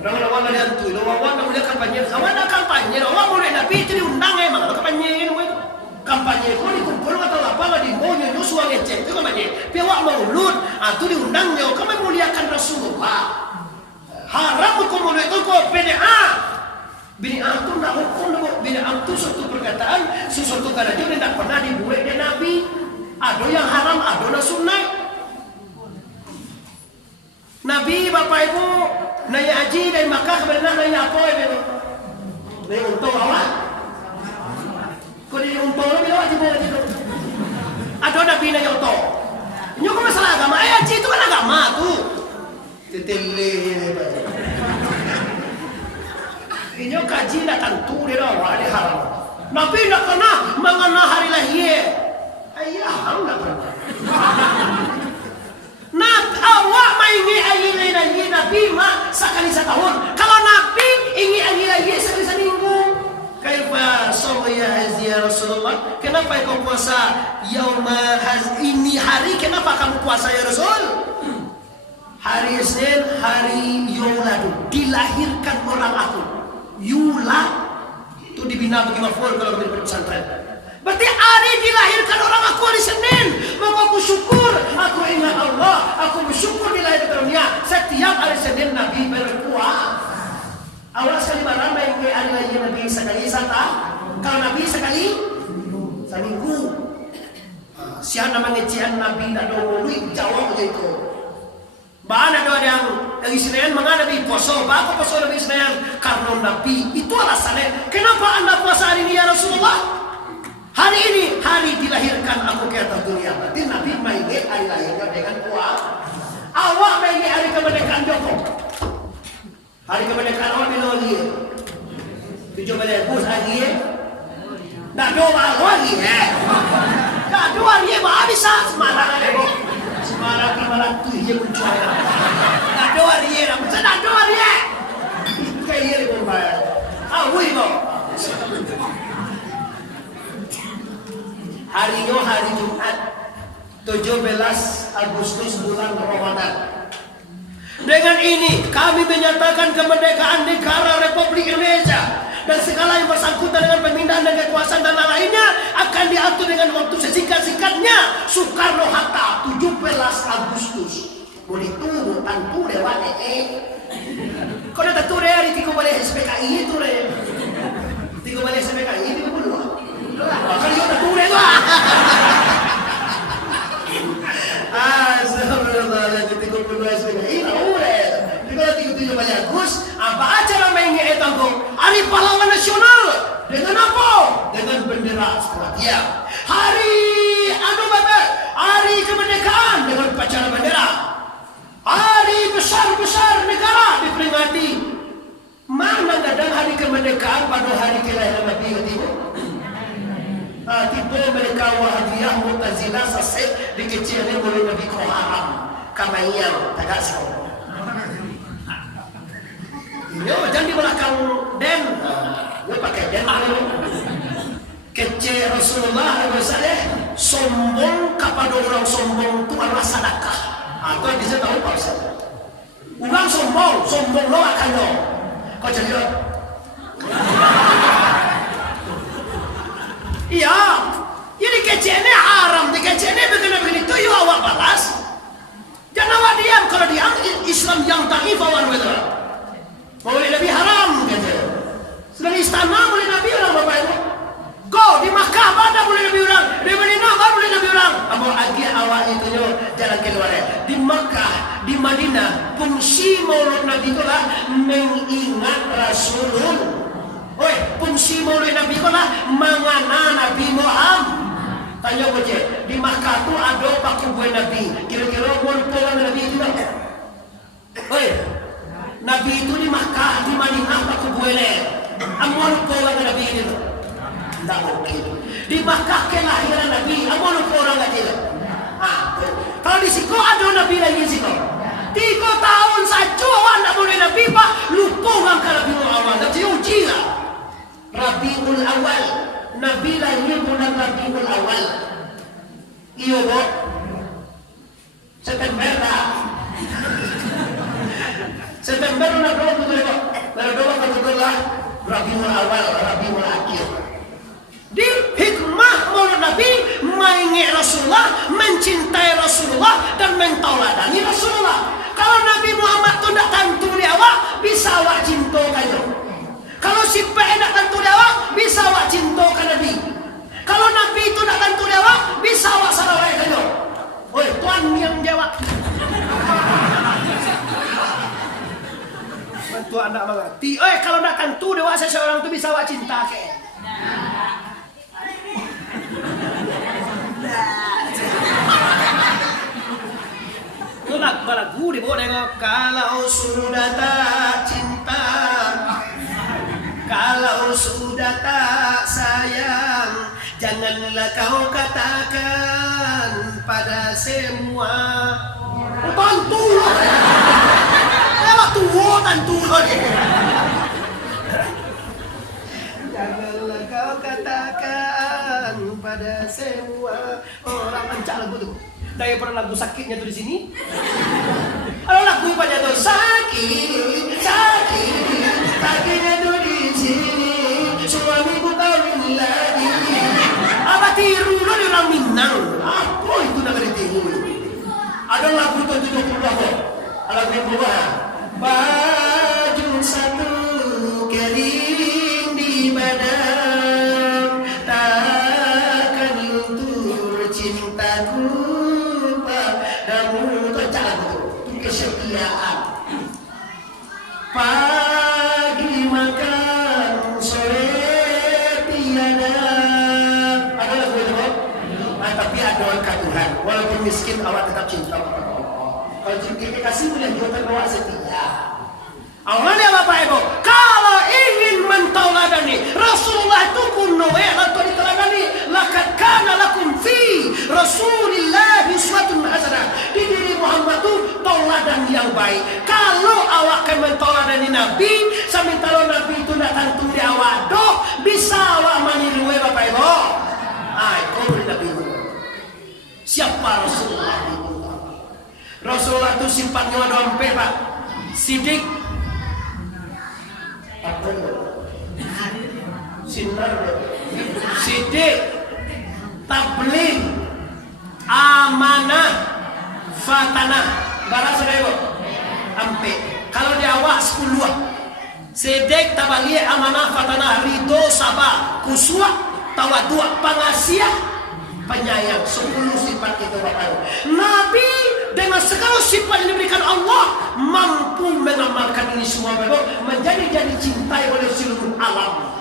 Orang-orang yang tu, orang-orang yang kampanye, awak kampanye, awak boleh nabi itu diundang memang, kampanye ini, kampanye kau dikumpul atau apa di bawahnya Yosua ngecek itu kampanye. Tapi awak maulud, itu diundangnya, kau memuliakan Rasulullah. Haram hukum mulut itu kau BDA. BDA itu nak hukum, BDA itu suatu perkataan, sesuatu kerajaan yang tidak pernah dibuat oleh Nabi. Ada yang haram, ada yang sunnah. Nabi bapak ibu naik haji dari Makkah ke Madinah naik apa itu? Naik untung awak. Kau di untung lebih awak di bawah itu. Ada Nabi naik untung. Ini kau masalah agama. Haji itu kan agama tu. Tetele ini. Ini kaji nak tentu dia awak di haram. Nabi nak kena mengenal hari lahir. Ayah tak pernah. Awak maingi ayat lagi Nabi mak sekali setahun. Kalau Nabi ingin ayat lagi sekali seminggu. Kaifa sawya ya Rasulullah? Kenapa kau puasa yauma ini hari? Kenapa kamu puasa ya Rasul? Hari Senin, hari Yuladu, dilahirkan orang aku. Yulad itu dibina bagi maf'ul kalau di pesantren. Berarti hari dilahirkan orang aku hari Senin. Maka aku syukur, aku ingat Allah, aku bersyukur dilahirkan dunia. Setiap hari Senin Nabi berpuasa. Awal sekali barang baik hari lagi Nabi sekali sata. Kalau Nabi sekali seminggu. Siapa namanya cian Nabi tak ada duit jawab begitu. Bahana ada yang Senin mengapa Nabi puasa? Bapa puasa Nabi Senin karena Nabi itu alasannya. Kenapa anda puasa hari ini ya Rasulullah? Hari ini hari dilahirkan aku ke atas dunia. Berarti Nabi mainnya hari lahirnya dengan puasa. Awak mainnya hari kemerdekaan Joko. Hari kemerdekaan awak bila lagi. Tujuh bus lagi. Dah dua lagi. Dah dua lagi habis semalam ada. Semarang kemarin tu dia muncul. Dah dua dia, dah dua dia. Kayak dia berbayar. Wih mo. Harinya hari Jumat 17 Agustus bulan Ramadan. Dengan ini kami menyatakan kemerdekaan negara Republik Indonesia. Dan segala yang bersangkutan dengan pemindahan dan kekuasaan dan lainnya akan diatur dengan waktu sesingkat-singkatnya. Soekarno-Hatta 17 Agustus. Boleh tunggu tantu lewat kau dah tentu dia di tiga balik SPKI itu deh. Tiga balik SPKI itu dulu. Kalau dia tentu dia tu. Astagfirullah, tiga balik SPKI boleh. Kalau 37 Agustus, apa acara mainnya etangkong? Hari Pahlawan Nasional dengan apa? Dengan bendera Australia. Hari hari kemerdekaan dengan upacara bendera. Hari besar-besar negara diperingati. Mana kadang hari kemerdekaan pada hari kelahiran Nabi ketika? Tiba mereka Wahabiyah Mu'tazilah sasih dikecilkan oleh Nabi kau haram. Kamayang tak sah. Yo, jangan di belakang den. Yo pakai den dulu. Kece Rasulullah SAW sombong kepada orang sombong itu adalah sedekah. Atau yang bisa tahu Pak Ustaz. Orang sombong lo akan lo. Kau jadi lo. Iya. Jadi kece ini haram, di kece ini begini itu yo awak balas. Jangan awak diam, kalau diam Islam yang taif awan betul. Maulid Nabi haram kata. Sedang istana maulid Nabi orang bapak ibu. Kau di Makkah ada maulid Nabi orang, di Madinah ada maulid Nabi orang. Abu agi awak itu jalan keluar. Di Makkah, di Madinah, fungsi maulid Nabi itulah mengingat Rasulullah. Oi, fungsi maulid Nabi itulah mengana Nabi Muhammad. Tanya bocah, di Makkah tu ada pakai buah Nabi. Kira-kira mau pulang Nabi itu tak? Oi. Nabi itu di Makkah, di Madinah pakai boleh. Amun orang Nabi itu, tidak mungkin. Di Makkah kelahiran Nabi, amun orang lagi itu. Kalau di situ ada Nabi lagi di situ. 3 tahun saja orang tak boleh Nabi pak, lupa orang kalau Nabi Muhammad. Tapi uji lah. Rabiul Awal, Nabi lahir bulan Rabiul Awal. Iyo bok, September dah. September nak doa betul tak? Berdoa betul-betullah Rabiul Awal, Rabiul Akhir. Di hikmah Maulid Nabi mengingat Rasulullah, mencintai Rasulullah dan mentauladani Rasulullah. Kalau Nabi Muhammad tu nak tentu di awak, bisa awak cinta kayu. Kalau si P nak tentu di awak, bisa awak cinta kan Nabi. Kalau Nabi itu nak tentu di awak, bisa awak salawat kayu. Oi, Tuan yang jawab. Bantu anak mengerti. Kalau nak tentu dewasa seorang tu bisa awak cinta ke? Itu lagu dibawa dengan kalau sudah tak cinta, kalau sudah tak sayang, janganlah kau katakan pada semua. Tentu lah. Tua tentu lagi. Janganlah kau katakan pada semua orang. Ancak lagu tu. Daripada lagu sakitnya tu di sini. Kalau lagu pada tuh sakit, kakinya tuh di sini, suamiku kawin lagi. Apa tiru lo di orang Minang? Apa itu namanya tiru? Ada lagu itu 70 kok, lagu yang berubah. Baju satu kering di badan, takkan luntur cintaku padamu. Itu kesetiaan. Pagi makan, sore tiada. Ada lagu itu kok? Tapi ada orang Tuhan. Walaupun miskin, awak tetap cinta kepada Allah. Kalau cinta kasih boleh juga bawa setia. Awalnya Bapak Ibu, kalau ingin mentauladani Rasulullah itu kuno atau diteladani, laqad kana lakum fi Rasulillah uswatun hasanah. Di diri Muhammad itu tauladan yang baik. Kalau awak akan mentauladani Nabi, samintalo Nabi itu datang turi awak doh, bisa awak meniru Bapak Ibu. Itu boleh Nabi. Siapa Rasulullah itu? Rasulullah itu sifatnya ada empat, Pak. Sidik, sidik, tabligh, amanah, fatanah. Balas sudah ibu? Ampe. Kalau di awak 10. Sidik, tabligh, amanah, fatanah, ridho, sabar, kuswa, tawadu, pengasih, penyayang. 10 sifat itu Bapak. Nabi dengan segala sifat yang diberikan Allah mampu mengamalkan ini semua Bapak, menjadi cintai oleh seluruh alam.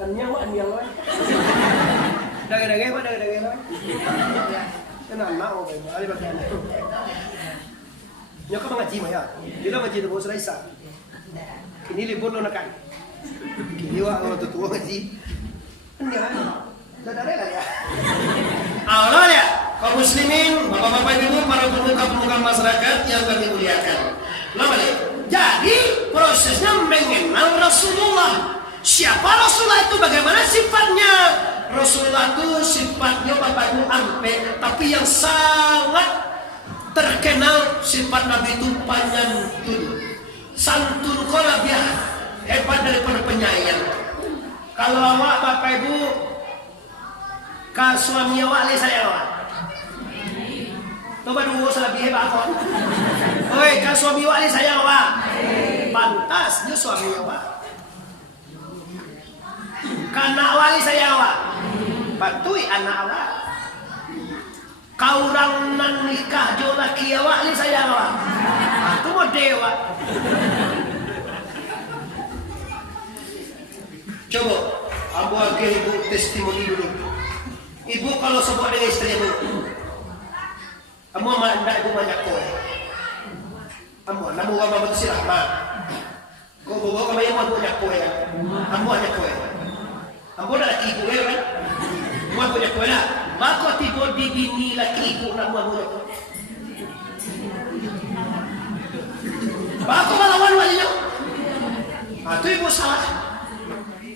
Anyawa. Dagang-dagang. Kenal mau Bapak, ali bagian. Nyok mengaji mah ya. Bila ngaji itu bos Raisa. Kini libur lo nakan. Kini wa orang tua ngaji. Saudara ya. Allah ya, kaum muslimin, bapak-bapak ibu, para pemuka-pemuka masyarakat yang kami muliakan. Jadi prosesnya mengenal Rasulullah. Siapa Rasulullah itu? Bagaimana sifatnya? Rasulullah itu sifatnya Bapak Ibu ampe, tapi yang sangat terkenal sifat Nabi itu penyantun. Santun kalau dia hebat daripada penyayang. Kalau awak Bapak Ibu ka suami awak le saya awak. Coba dulu lebih hebat kok. Oi, ka suami awak le saya awak. Pantas dia suami awak. Kana awak le saya awak. Batui anak awak. Kau orang nan nikah jo laki awak le saya awak. Itu mau dewa. Coba, aku akan ibu testimoni dulu. Ibu kalau sebut dengan istri ibu, kamu anda ibu banyak kue. Kamu, namu kamu bersih rahmat. Kau bawa kamu yang banyak kue kan? Kamu banyak kue. Kamu dah laki ibu kan? Kamu banyak kue lah. Maka tiba di bini laki ibu namu banyak kue. Maka melawan walinya. Itu ibu salah.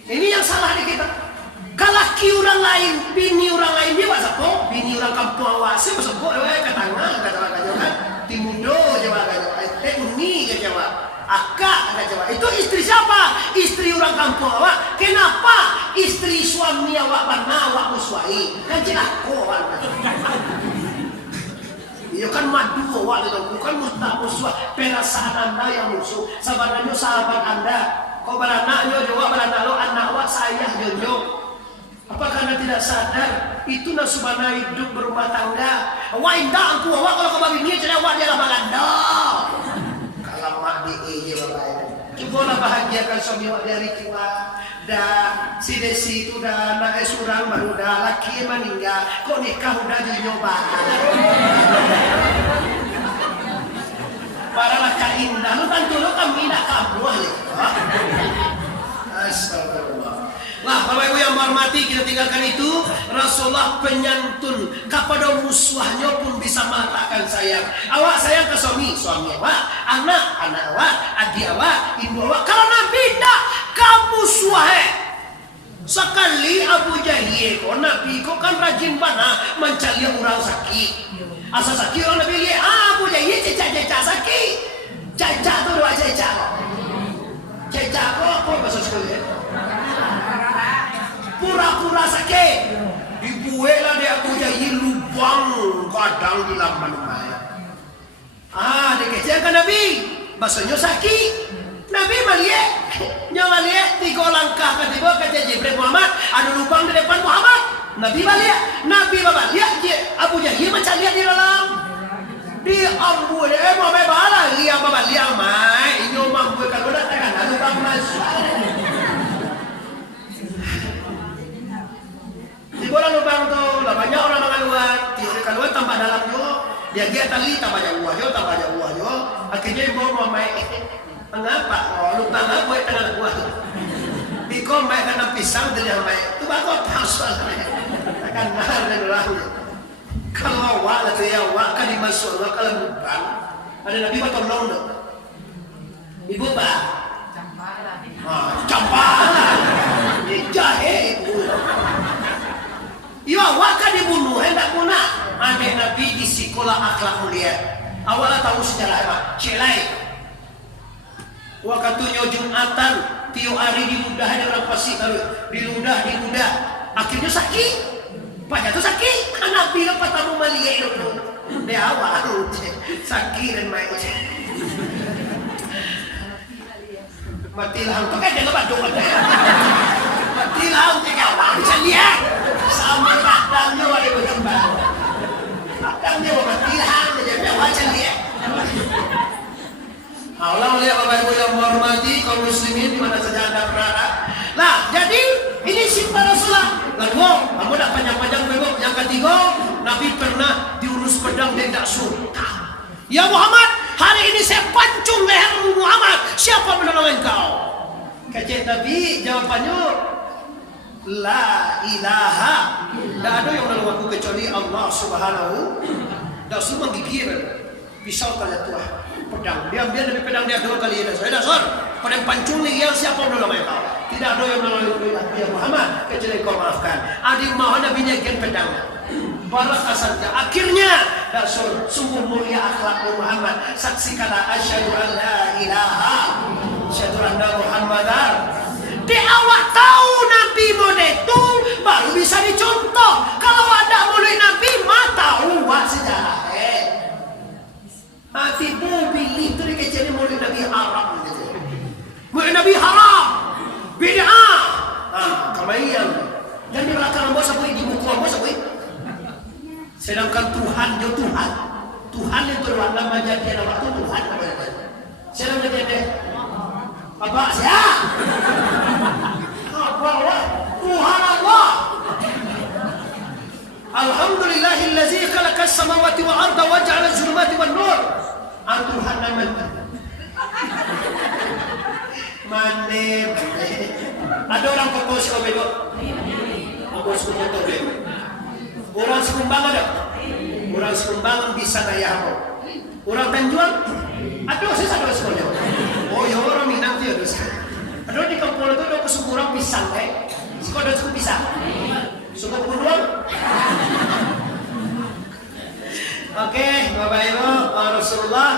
Ini yang salah di kita. Kalaki orang lain, bini orang lain dia bahasa kok, bini orang kampung awasi bahasa kok, katanya kan, timudo Jawa kan, uni ke Jawa, akak ke Jawa. Itu istri siapa? Istri orang kampung awak. Kenapa istri suami awak bana awak muswai? Kan cilako kan. Iya kan madu awak itu, bukan muswah. Perasaan anda yang musuh, sebenarnya sahabat anda. Kau beranaknya juga beranak lo, anak awak sayang jonyo. Apakah anda tidak sadar itu nasubana hidup berumah tangga? Wah indah aku awak kalau kau bini jadi awak dia lah baganda. Kalau mak di bapak, cobalah bahagiakan suami awak dari kiwa. Dah si Desi itu dah anak surang baru dah laki meninggal. Kok nikah udah dinyoba? Para laki indah, lu kan dulu kami nak kabuah ni. Astagfirullah. Lah Bapak Ibu yang hormati, kita tinggalkan itu. Rasulullah penyantun kepada musuhnya pun bisa mengatakan sayang. Awak sayang ke suami awak, anak awak, adik awak, ibu awak. Kalau Nabi tidak, kamu suah. Sekali Abu Jahil ko Nabi ko kan rajin bana mencari orang sakit. Asa sakit orang Nabi lihat Abu Jahil cecak sakit. Cecak tu dua cecak kok. Cecak kok apa bahasa sekolah? Pura-pura sakit. Dibuatlah dia Abu Jahil lubang kadang di laman rumah. Dikecilkan Nabi. Bahasanya sakit. Nabi melihat, nyawa lihat 3 langkah ketiba kata Jibril Muhammad ada lubang di depan Muhammad. Nabi melihat, Nabi bapak lihat Abu Jahil macam lihat di dalam. Di ambu dia mau bala lihat bapak lihat mai, ini mampu kalau nak tekan ada lubang masuk. Di bola lubang tu, lah banyak orang mengaluan, keluar tambah dalam jo, dia tali tambah jauh jo, akhirnya bawa mai. Mengapa? Lubang apa yang tengah buat? Biko mai kena pisang dari mai. Tu bago pasal. Akan nahar dan orang. Kalau awak lah tu ya awak kan dimasuk awak kalau lubang. Ada Nabi bertolong tu. Ibu ba? Campalan. Jahe ibu. Iya awak kan dibunuh hendak guna. Ada Nabi di sekolah akhlak mulia. Awak tahu sejarah apa? Celai. Wakatunya Jumatan, tiap hari diludah ada orang pasti kalau diludah. Akhirnya sakit. Banyak tu sakit. Anak bila patamu maliak itu. Dia awal sakit dan main. Matilah untuk kan dia lebat dong. Matilah untuk awal bisa lihat. Sama kadangnya ada berjumpa. Kadangnya matilah dia awal bisa lihat. Allah melihat Bapak Ibu yang menghormati kaum muslimin di mana saja Anda berada. Nah, jadi ini sifat Rasulullah. Kedua, kamu tak panjang-panjang bebok. Yang ketiga, Nabi pernah diurus pedang dan tak suka. Ya Muhammad, hari ini saya pancung lehermu Muhammad. Siapa menolong engkau? Kata Nabi, jawabannya La ilaha. Tak ada yang menolong aku kecuali Allah Subhanahu. Tak semua gigir. Pisau kalian tuah. Pedang, dia ambil dari pedang dia 2 kali dah. Saya dasar, pada pancung ni yang siapa menolong engkau? Tidak ada yang menolong Nabi Muhammad kecuali kau maafkan. Adik mohon Nabi nyakin pedang. Balas asalnya. Akhirnya dasar sungguh mulia akhlak Muhammad. Saksikanlah asyhadu an la ilaha, asyhadu anna Muhammadar. Di awal tahu Nabi mode itu baru bisa dicontoh. Kalau ada mulai Nabi mah tahu sejarah. Hati pilih itu dikecilin murid Nabi haram. Murid Nabi haram. Bid'ah. Kemayan. Dan di belakang bos apa di buku bos apa? Sedangkan Tuhan dia Tuhan. Tuhan itu nama jadi nama itu Tuhan. Sedangkan dia apa saya? Apa Allah? Tuhan Allah. Alhamdulillahillazi khalaqas samawati wal arda wa ja'ala az-zulumati wan nur. Tuhan nama. Mane. Ada orang kota Surabaya. Orang Surabaya. Orang Sekumbang ada. Orang Sekumbang bisa daya apa? Orang Tanjuang. Ada saya sekolah. Oh ya orang Minang tu ya bisa. Ada di kampung itu ada kesukuran pisang sekolah ada suku pisang. Suku Punuang. Oke, Bapak Ibu, Rasulullah.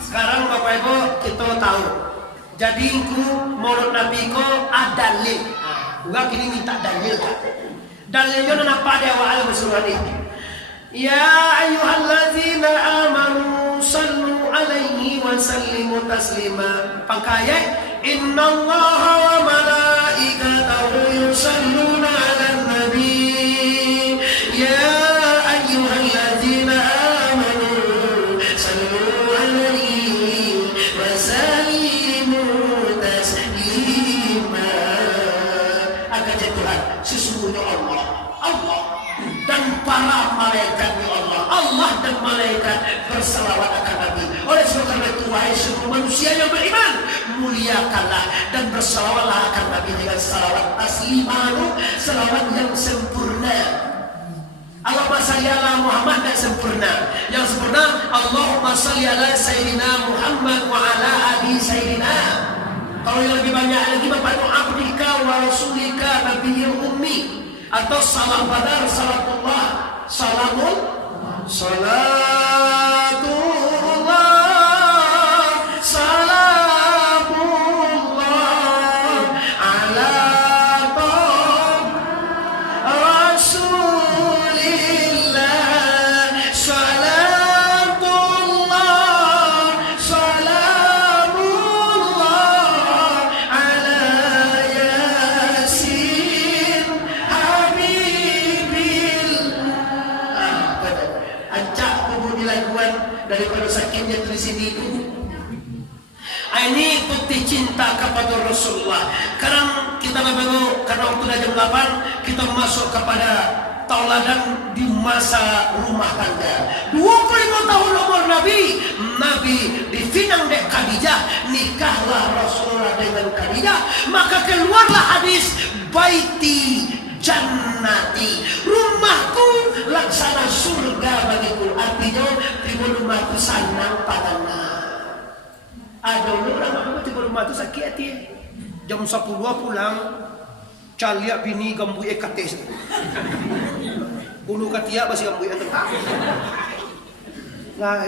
Sekarang Bapak Ibu kita tahu. Jadi menurut Nabi ko ada dalil. Enggak kini minta dalil kan. Dalilnya apa dia wa ala Rasulullah ini? Ya ayyuhallazina amanu sallu alaihi wa sallimu taslima. Pangkayat innallaha wa malaikatahu yusalluna 'alan nabi. Ya ayyuhallazina amanu sallu alaihi wa sallimu taslima. Akan Tuhan sesungguhnya Allah dan para malaikatnya Allah dan malaikat berselawat akan Nabi. Oleh sebab itu wahai seluruh manusia yang beriman, muliakanlah dan berselawatlah akan Nabi dengan salawat taslimanu, salawat yang sempurna. Allahumma salli ala Muhammad dan sempurna. Yang sempurna Allahumma salli ala Sayyidina Muhammad wa ala ali Sayyidina. Kalau yang lebih banyak lagi Bapak itu abdika wa rasulika nabiyil ummi, atau salam badar salatullah salamun salatullah salamullah ala rasulillah salatullah salamullah ala yasin habibillah. Ancak bunyi laguan daripada sakitnya tulis ini itu. Ini bukti cinta kepada Rasulullah. Sekarang kita baru karena waktu jam 8 kita masuk kepada tauladan di masa rumah tangga. 25 tahun umur Nabi di Finang dek Khadijah, nikahlah Rasulullah dengan Khadijah, maka keluarlah hadis baiti jannati, rumahku laksana surga bagiku. Artinya tiba rumahku sanang padana. Ada orang apa tiba rumah tu sakit hati. Jam 10 pulang, caliak bini gambu ekates. Ulu katia basi gambu yang tengah. Lah,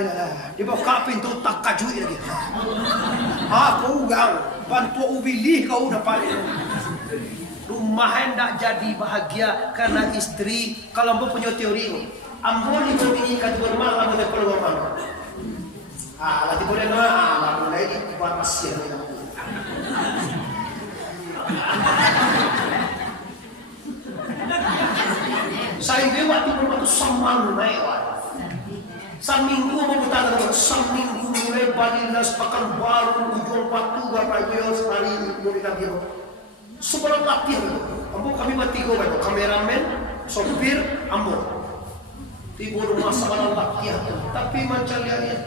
di bawah pintu tak kajui lagi. Aku gang bantu ubilih kau dapat. Rumah hendak jadi bahagia karena istri. Kalau ambo punya teori, ambo ni bini kat rumah ambo tak perlu ngomong. Lagi boleh lah boleh di batas ya. Saya dia waktu rumah tu samang naik. Saminggu mau bertanya dengan saminggu mulai padilas pekan baru ujung waktu berapa itu sekali mereka biar. Sebelum latihan, ambo kami bertiga banyak kameramen, sopir, ambo. Tiba rumah sebelum latihan, tapi macam lihat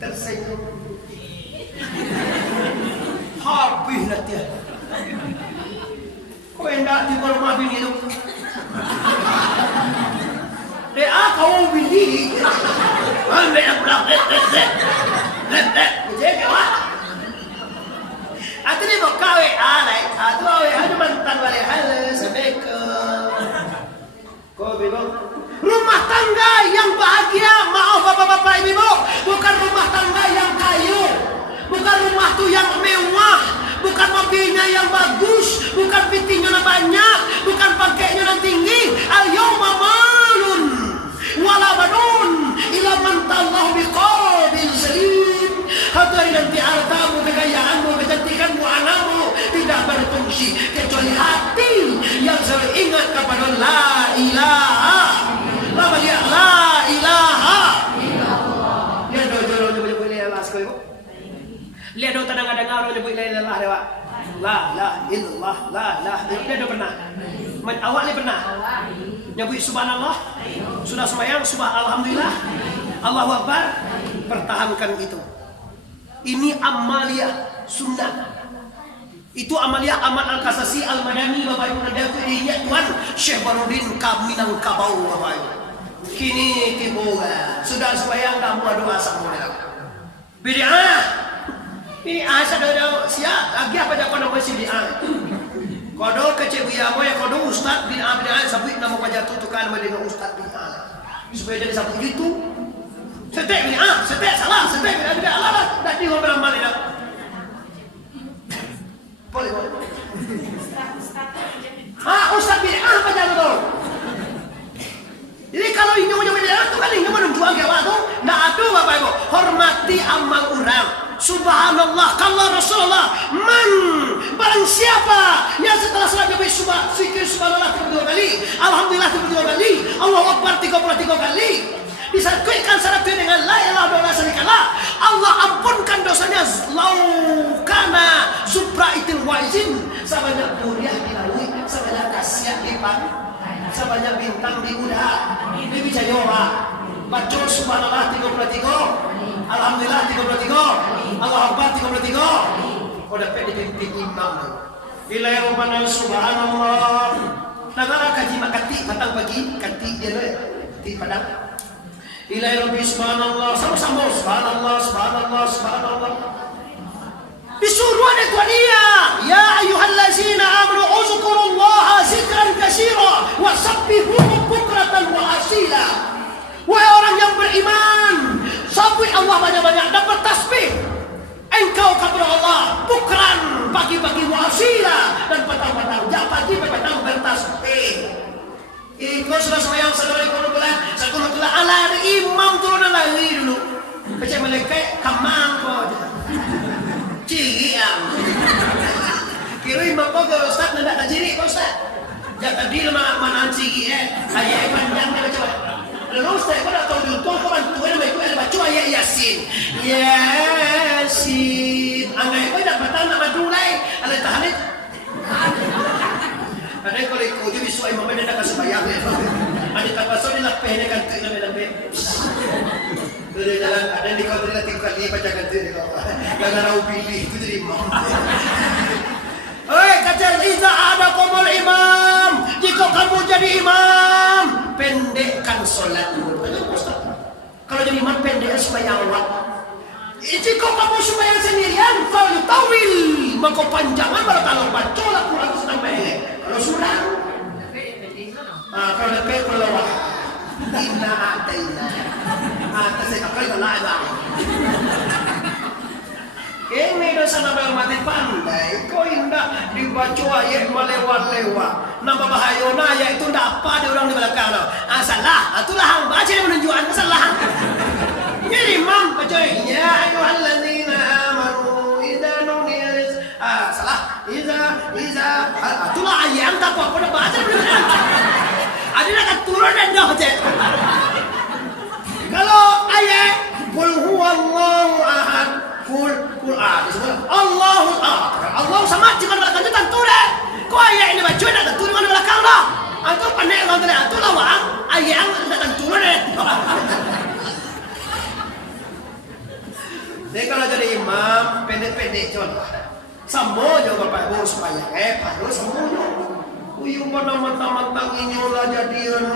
tersenyum. Habis latihan. Kau hendak tiba rumah bini itu. Kau bini. Ambil aku lah. Jadi apa? Aku ni mau kau alai, aku ada mantan balik halus, Assalamualaikum. Kau bilang rumah tangga yang bahagia, maaf bapak-bapak ibu, bukan rumah tangga yang kayu, bukan rumah tu yang mewah, bukan mobilnya yang bagus, bukan fittingnya yang banyak, bukan pakainya yang tinggi. Al-yawma malun wala banun ila man tallahu biqalbin salim. Hari nanti hartamu, kekayaanmu, kecantikanmu, anakmu tidak berfungsi kecuali hati yang selalu ingat kepada la ilaha. La ilaha illallah. Lihat dulu nyebut la ilaha sekali. Lihat dulu kadang-kadang orang nyebut la ilaha dewa. La illallah, la. Dia dah pernah. Awak ni pernah? Nyebut subhanallah. Sudah sembahyang, alhamdulillah. Allahu akbar. Pertahankan itu. Ini amaliyah sunnah. Itu amaliyah Ahmad Al-Kasasi Al-Madani Bapak Ibu Nadaku ini Tuan Syekh Barudin Minang Kabau Bapak Ibu. Kini tiba sudah sembahyang kamu doa semula. Bid'ah. Bid'ah saudara siap lagi apa dah kau nama bid'ah. Kodo kecil biar boy kodo ustaz bid'ah sabut nama pajatu tukar nama dengan ustaz bid'ah. Supaya jadi sabut itu. Setek bid'ah, setek salah, setek bid'ah Allah dah di ngomong amal dah. Boleh. Ustaz bid'ah apa jangan tu? Jadi kalau ini punya bid'ah tu kan ini menunjukkan ke waktu nak ada Bapak Ibu hormati amal orang. Subhanallah kalau Rasulullah barang siapa yang setelah salat Nabi zikir subhanallah 32 kali, alhamdulillah 32 kali, Allahu akbar 33 kali, disatukan syarat dengan la ilaha illallah, Allah ampunkan dosanya laukana subraitil waizin, sebanyak durian di laut, sebanyak kasiat di pantai, sebanyak bintang di udara. Ini bisa nyoba baca subhanallah 33, alhamdulillah 33, Allahu akbar 33. Kau dapat dipimpin imam. Bila yang pandang subhanallah, negara kaji makati petang pagi kati dia di padang. Ilahi Rabbi subhanallah, sama-sama subhanallah. Disuruh ada tua dia. Ya ayyuhallazina amanu uzkurullaha zikran katsira wa sabbihuhu bukratan wa asila. Wahai orang yang beriman, sabih Allah banyak-banyak, dapat tasbih engkau kepada Allah bukran pagi-pagi wa asila, dan petang-petang jak pagi petang bertasbih. Ikut sudah semayang Assalamualaikum ala imam turun lagi dulu. Baca malaikat kamang kau ciriang. Kira imam kau ke ustaz nak ciri kau ustaz. Jak tadi lama mana ciri ayat panjang dia baca. Lalu ustaz kau nak tahu dulu kau bantu dia baca ayat Yasin. Yasin. Angai kau dapat tahu nak madu lai. Ada tahan. Ada kalau ikut je bisu imam dia nak kasih bayar dia. Ada tak pasal dia nak pehne kan tu lambe. Dari jalan ada di kau dia tinggal ni baca kan tu dia. Gara-gara pilih tu jadi imam. Oi kata iza ada qomul imam. Jika kamu jadi imam, pendekkan solatmu. Kalau jadi imam pendek sembahyang awak. Jika kamu sembahyang sendirian, kalau tawil, maka panjangan baru kalau baca lah Quran sampai. Kalau surah, kalau lepas kalau wah, inna ataina, atas apa itu lada. Ini dosa nama mati pandai, kau indah dibaca ayat melewat-lewat. Nama bahayona ayat itu tidak apa ada orang di belakang. Salah, itulah hang baca yang menunjukkan salah. Jadi imam baca ya ayyuhallazina amanu idza nudiya salah iza itulah ayat tak apa pada baca. Ada nak turun dan dah baca. Kalau ayat qul huwallahu ahad qul disebut Allahu akbar. Allah sama jika belakang itu tentu dah. Kau ayat ini baca nak tentu di mana belakang dah. Atau pandai orang tu dah. Tu lawang ayat nak tentu dah. Jadi kalau jadi imam pendek-pendek contoh. Sama je Bapak Ibu supaya harus semuanya. Uyung mana mentang-mentang inyolah jadian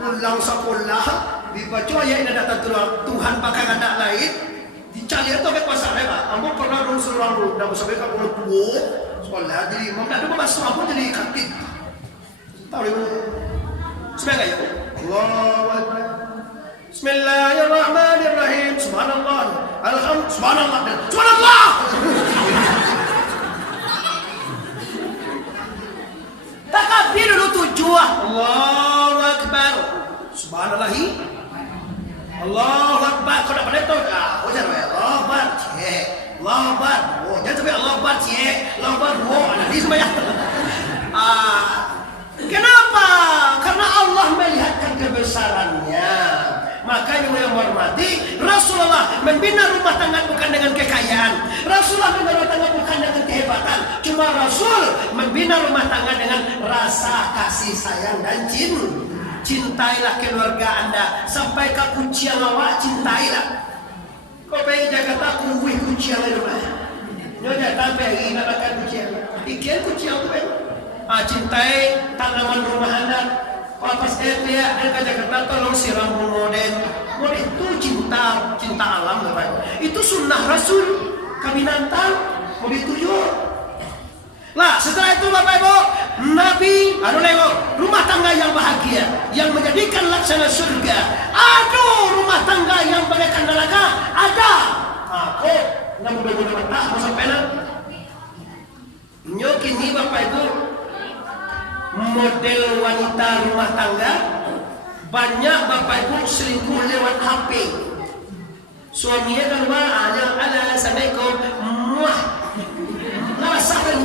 pulang sekolah dibaca ayat ini datang Tuhan pakai anak lain dicari atau ke pasar Pak. Ambo pernah dulu seorang dah sampai ke pulau tua sekolah jadi imam tak ada masuk aku jadi khatib. Tahu dia. Semoga ya. Allahu Akbar. Bismillahirrahmanirrahim. Subhanallah. Alhamdulillah. Subhanallah. Subhanallah. Takbir dulu tujuh. Allahu Akbar. Subhanallah. Allahu Akbar. Kau nak pandai tahu tak? Oh jangan. Allahu Akbar. Allahu Akbar. Oh jangan sampai Allahu Akbar. Allahu Akbar. Oh ada di sembahyang. Kenapa? Karena Allah melihatkan kebesarannya. Makanya yang menghormati Rasulullah membina rumah tangga bukan dengan kekayaan. Rasulullah membina rumah tangga bukan dengan kehebatan. Cuma Rasul membina rumah tangga dengan rasa kasih sayang dan cinta. Cintailah keluarga anda sampai ke kucing awak cintailah. Kau pengen jaga tak kuih kucing di rumah. Nyonya tak pengen nak makan kucing. Ikan kucing tu cintai tanaman rumah anda. Kalau pas dia ke Jakarta tolong siram model itu cinta alam Bapak. Itu sunnah Rasul kabinantang mau dituju. Lah setelah itu Bapak Ibu Nabi rumah tangga yang bahagia yang menjadikan laksana surga. Aduh rumah tangga yang bagaikan neraka ada. Nggak mudah-mudahan tak mau sampai nyokin ini Bapak Ibu model wanita rumah tangga banyak Bapak Ibu selingkuh lewat HP. Suaminya kan ada assalamualaikum muah nasahan.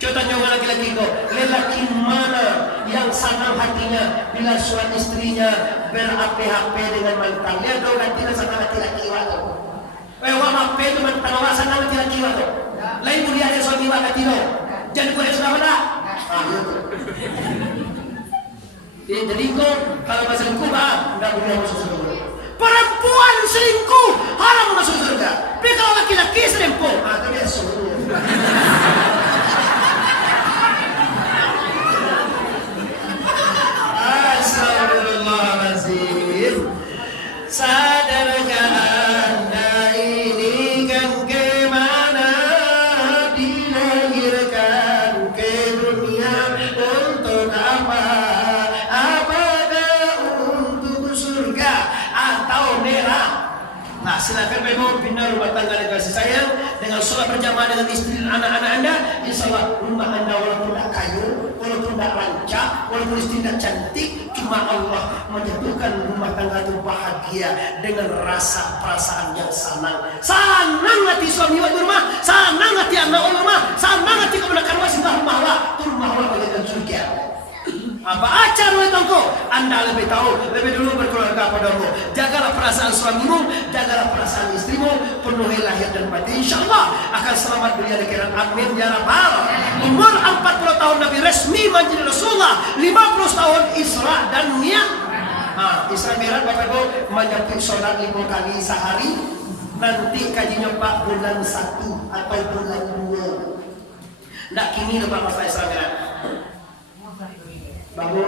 Coba tanya laki-laki kau, lelaki mana yang senang hatinya bila suami istrinya ber-HP dengan mantan? Lihat kau nanti senang hati laki waktu. Wah HP itu mantan awak senang hati laki waktu. Lain mulia ada suami waktu itu. Jangan kau sudah mana? Jadi kau kalau masuk selingkuh tidak boleh masuk surga. Perempuan selingkuh haram masuk surga. Tapi kalau laki-laki selingkuh, itu dia surga. Astagfirullahaladzim. Sadarkah anda ini silakan Bapak bina rumah tangga dengan kasih sayang, dengan sholat berjamaah dengan istri dan anak-anak Anda. Insya Allah rumah Anda walaupun tidak kayu, walaupun tidak rancak, walaupun istri tidak cantik, cuma Allah menjatuhkan rumah tangga itu bahagia dengan rasa perasaan yang senang. Senang hati suami di rumah, senang hati anak di rumah, senang hati kebenaran singgah rumah Allah, itu rumah Allah bagaikan surga. Apa acar tongko? Anda lebih tahu, lebih dulu berkeluarga padamu. Jagalah perasaan suamimu, jagalah perasaan istrimu, penuhi lahir dan batin. Insya Allah akan selamat dunia di akhirat. Amin ya rabbal. Umur 40 tahun Nabi resmi menjadi Rasulullah, 50 tahun Isra dan Mi'raj. Isra Mi'raj Bapak Ibu menyambut sholat 5 kali sehari. Nanti kajinya Pak bulan 1 atau bulan 2. Nggak kini lepas masa Isra Mi'raj. Bangun,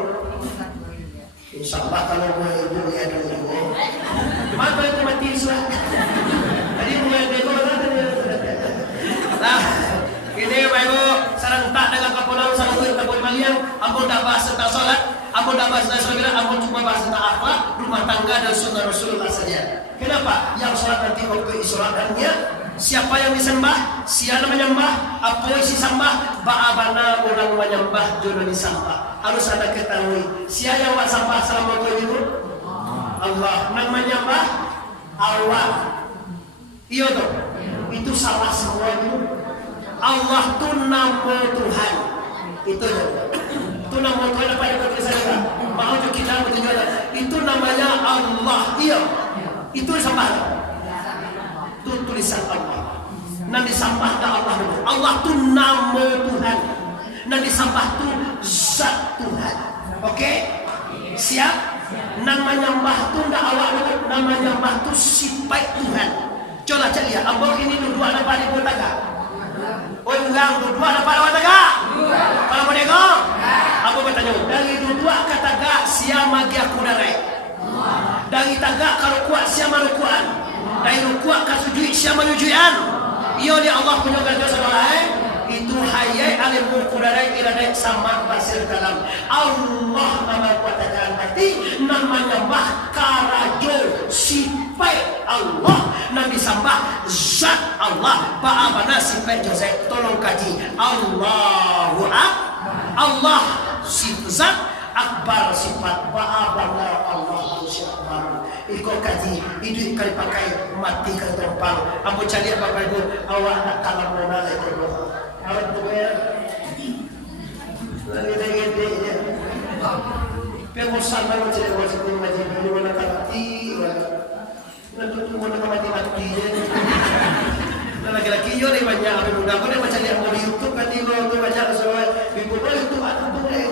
insya Allah kalau mau ibu ya dulu. Cuma itu mati sudah. Tadi mulai dego nah, ini Bapak Ibu sarang tak dengan kapulang sarang duit tabur maliang. Ampun tak bahas tentang sholat, ampun tak bahas tentang sholat, ampun cuma bahas tentang akhlak, rumah tangga dan sunnah Rasulullah saja. Kenapa? Yang sholat nanti waktu Isra dan Mi'raj. Siapa yang disembah? Siapa menyembah? Apa isi sembah? Ba'abana orang menyembah jodoh disembah. Harus Anda ketahui. Siapa yang sembah selama itu? Allah. Nang menyembah? Allah. Iya tuh. Itu salah semua itu. Allah itu nama Tuhan. Itu ya. Itu nama Tuhan apa yang berkisah juga? Mau juga kita bertujuan. Itu namanya Allah. Iya. Itu sembah. Itu tulisan Allah. Nanti disembah Allah dulu. Allah itu nama Tuhan. Nanti disembah itu zat Tuhan. Oke? Siap? Nama nyembah itu tidak awak dulu. Nama nyembah itu sifat Tuhan. Coba cek lihat. Abang ini dua dapat di Botaga. Oh enggak, dua dapat di Botaga. Kalau mau tengok, aku bertanya. Dari dua kata gak siapa dia kudarai. Dari tagak kalau kuat siapa rukuan. Dari rukuat ke sujud siapa menujuan. Iyo dia Allah punya kerja saudara. Itu hayai alim kudarai iradai sama basir dalam. Allah nama kuatakan hati. Namanya mahkarajo sifat Allah. Nabi sambah zat Allah. Ba'abana sifat Jose. Tolong kaji. Allahu Akbar. Allah sifat akbar sifat ba'abana Allah Akbar. Ikut kaji, hidup kali pakai, mati kali tumpang. Ambo cari Bapak Ibu, awak nak kalah mana lagi doa. Awak tu ya, lagi dia. Pengusaha mana cari wajib wajib ini mana mati, mana tu mana mati mati. Lagi-lagi yo ni banyak apa muda. Kau ni macam dia mau di YouTube nanti lo tu banyak soal ibu lo itu ada tu ni.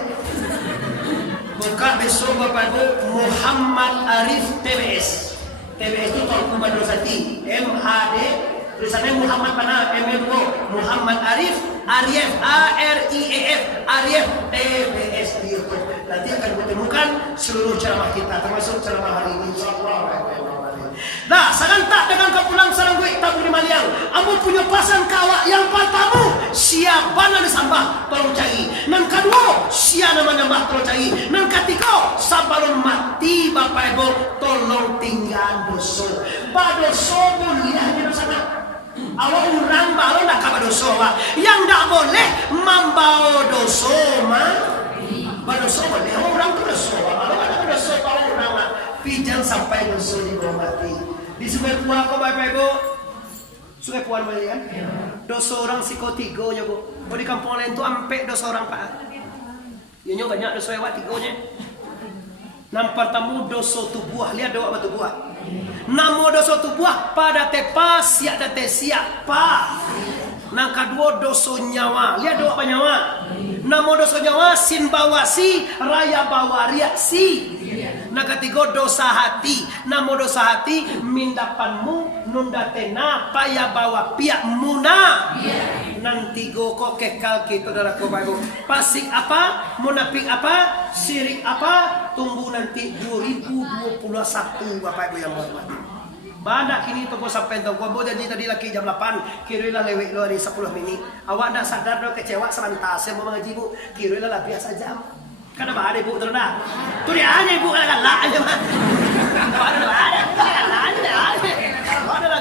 Buka besok Bapak Ibu Muhammad Arif TBS. TBS itu Tuanku Madrasati. MHD tulisannya Muhammad mana? MNO Muhammad Arif Arif ARIEF Arif TBS di YouTube. Nanti akan kutemukan seluruh ceramah kita termasuk ceramah hari ini insyaallah. Nah, sekarang tak dengan kepulang sarang gue tak beri maliang. Amu punya pasang kawak yang pertama siapa nak disambah tolong cari. Nang kedua siapa nama nambah tolong cari. Nang ketiga sabalon mati Bapak Ibu tolong tinggal dosa. Badoso boleh di sana. Awak orang baru nak kabar dosa. Yang tak boleh membawa dosa mah. Badoso boleh orang tu dosa. Kalau ada dosa orang mah pijan sampai dosa di bawah mati. Di Sungai Puan kau Bapak Ibu, Sungai Puan boleh kan? Dosa orang siko tiga je bu. Oh di kampung lain tu ampe dosa orang pak. Ianya banyak dosa lewat tiganya. Nampak tamu dosa tubuh lihat doa batu buah. Namo dosa tubuh pada tepa siap date siapa. Nang kedua dosa nyawa lihat doa nyawa. Namo dosa nyawa sin bawasi raya bawa reaksi. Nah ketiga dosa hati. Namo dosa hati mindapanmu nunda tena paya bawa piak muna. Nanti go kok kekal kita darah ko baru. Pasik apa? Munafik apa? Syirik apa? Tunggu nanti 2021 Bapak Ibu yang hormat. Banyak kini toko sampai toko boleh jadi tadi lagi jam 8 kirilah lewek lo di 10 menit. Awak tak sadar do kecewa serantas yang mau mengaji bu. Kirilah lah biasa jam. Kenapa ada ibu ternak? Tu dia aja ibu kan lah aja mah. Ada.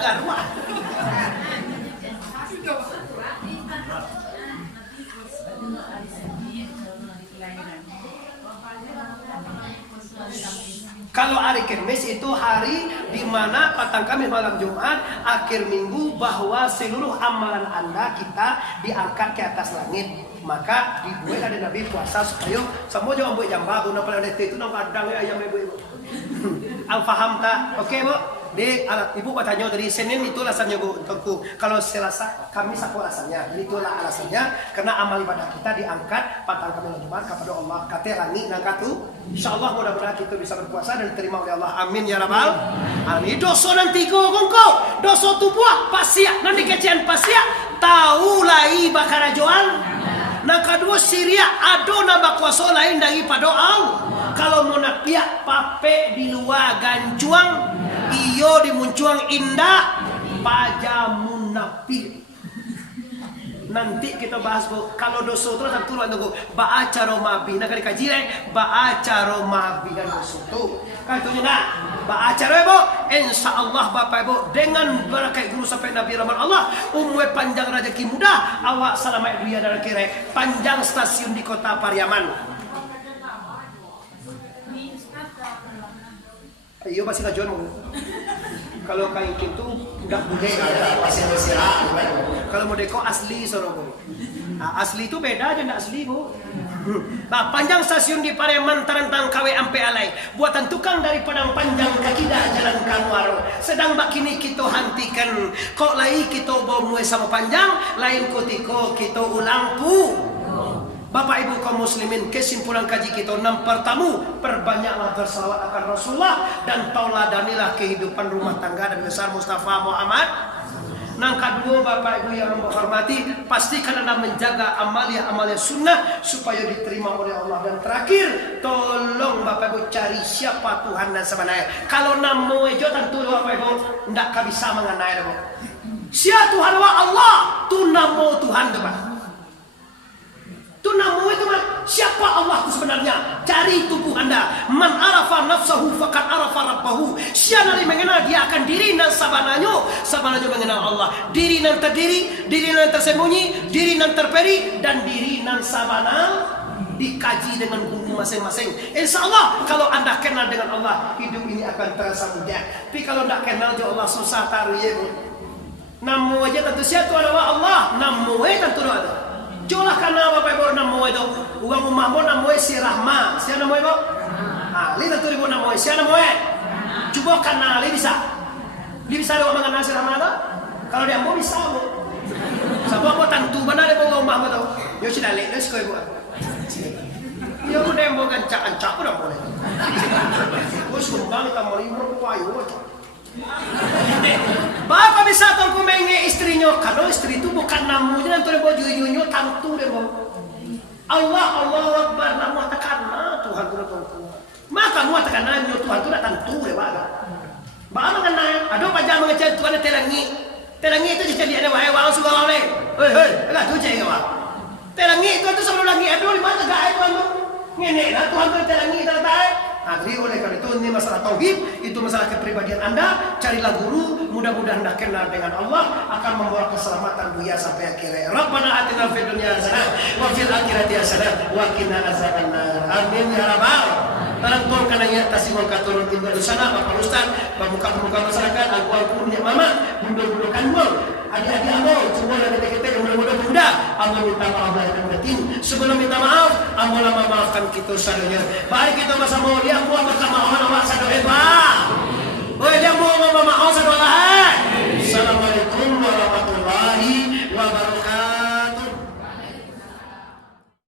Kalau hari Kamis itu hari di mana petang Kamis malam Jumat akhir minggu, bahwa seluruh amalan Anda kita diangkat ke atas langit. Maka dibuat ada Nabi puasa supaya semua jangan buat jamba guna pada itu nang kadang ayam ibu-ibu. Al faham tak? Oke, Bu. Di alat ibu bertanya dari Senin itu alasannya, Bu, untukku. Kalau Selasa Kamis apa alasannya? Itulah alasannya karena amal ibadah kita diangkat petang Kamis Jumat kepada Allah. Kata rangi nangkatu. Insyaallah mudah-mudahan kita bisa berpuasa dan diterima oleh Allah. Amin ya rabbal alamin. Dosa nanti gongko. Dosa tu buah pasia nanti kecian pasia tahu lai bakara jual. Nah kedua Syria ado nama kuasa lain daripada Allah. Kalau mau nak piak pape di luar gancuang, iyo di muncuang indah, pajamun napi. Nanti kita bahas, Bu. Kalau dosa itu tak turun tunggu. Baca romabi, nak dikaji baca romabi dan dosa itu. Kan itu nak baca Bu. Insya Allah Bapak Ibu dengan berakai guru sampai Nabi Rahman Allah, umwe panjang rezeki mudah, awak selamat dunia dan akhirat, panjang stasiun di kota Pariaman. Iyo pasti ngajuan mau. Kalau kain itu nggak boleh ada pasien bersirah. Kalau mau deko asli Sorobo. Nah, asli itu beda aja nggak asli, Bu. Nah, panjang stasiun di Pariaman terentang KW ampe alai. Buatan tukang dari Padang Panjang kakidah jalan Kanwaro. Sedang bakini kita hantikan. Kok lai kita bawa sama panjang, lain kutiko kita ulang pu. Bapak Ibu kaum muslimin, kesimpulan kaji kita 6 pertama, perbanyaklah bersalawat akan Rasulullah dan tauladanilah kehidupan rumah tangga dan besar Mustafa Muhammad. Yang kedua, Bapak Ibu yang menghormati, pastikan Anda menjaga amalia sunnah supaya diterima oleh Allah. Dan terakhir, tolong Bapak Ibu cari siapa Tuhan dan sebenarnya. Kalau namo ejo tentu Bapak Ibu tidak bisa mengenai. Siapa Tuhan wa Allah, tu namo Tuhan tu Pak. Itu namo itu mah siapa Allah itu sebenarnya. Cari tubuh Anda. Man arafa nafsahu faqad arafa rabbahu. Siapa yang mengenal dia akan diri dan sabananya mengenal Allah. Diri nan terdiri, diri nan tersembunyi, diri nan terperi, dan diri nan sabana dikaji dengan guru masing-masing. Insya Allah kalau Anda kenal dengan Allah, hidup ini akan terasa mudah. Tapi kalau tidak kenal dengan Allah, susah taruh ya. Namo aja tentu siapa Allah. Namo aja tentu ada. Jolah karena Bapak Ibu namo itu uang umah mo namo si Rahma. Siapa namo Ibu? Ah, lihat tu Ibu namo. Siapa namo? Coba karena bisa doa mengenal si Rahma tu. Kalau dia mau bisa Bu. Sebab apa tentu benar dia bawa umah mo tu. Yo sudah lihat let's go Ibu. Yo udah mau gancak pun boleh. Bos sumbang kita mau lima payu. Bapak bisa tahu kumenge istrinya. Kalau istri itu bukan namunya, nanti dia baju tantu dia mau. Allah Akbar, namu tekanna Tuhan tu Tuhan. Maka mu tekanna Tuhan tu tantu dia baga. Baga mengenai. Ada pajak mengecek Tuhan telangi itu jadi ada wae wang suka wale. Hei, enggak tu cek apa. Telangi itu sebelum lagi aduh di mana gak Tuhan tu. Ngene lah Tuhan tu telangi tak. Jadi oleh karena itu ini masalah tauhid, itu masalah kepribadian Anda. Carilah guru, mudah-mudahan Anda kenal dengan Allah, akan membawa keselamatan dunia sampai akhirnya. Rabbana atina fid dunya hasanah wa fil akhirati hasanah wa qina azabannar. Amin ya rabbal. Tarantong kananya tasimong katurun timbal sana Bapak Ustaz, pemuka-pemuka masyarakat, aku punya mama, bunda-bunda kanbol, adik-adik ambo, semua yang kita mudah-mudahan bunda, ambo minta maaf lahir dan batin. Sebelum minta maaf, ambo lama maafkan kita sadonya. Baik kita masa mau dia buat bersama orang awak sadonya, Pak. Oh dia mau maaf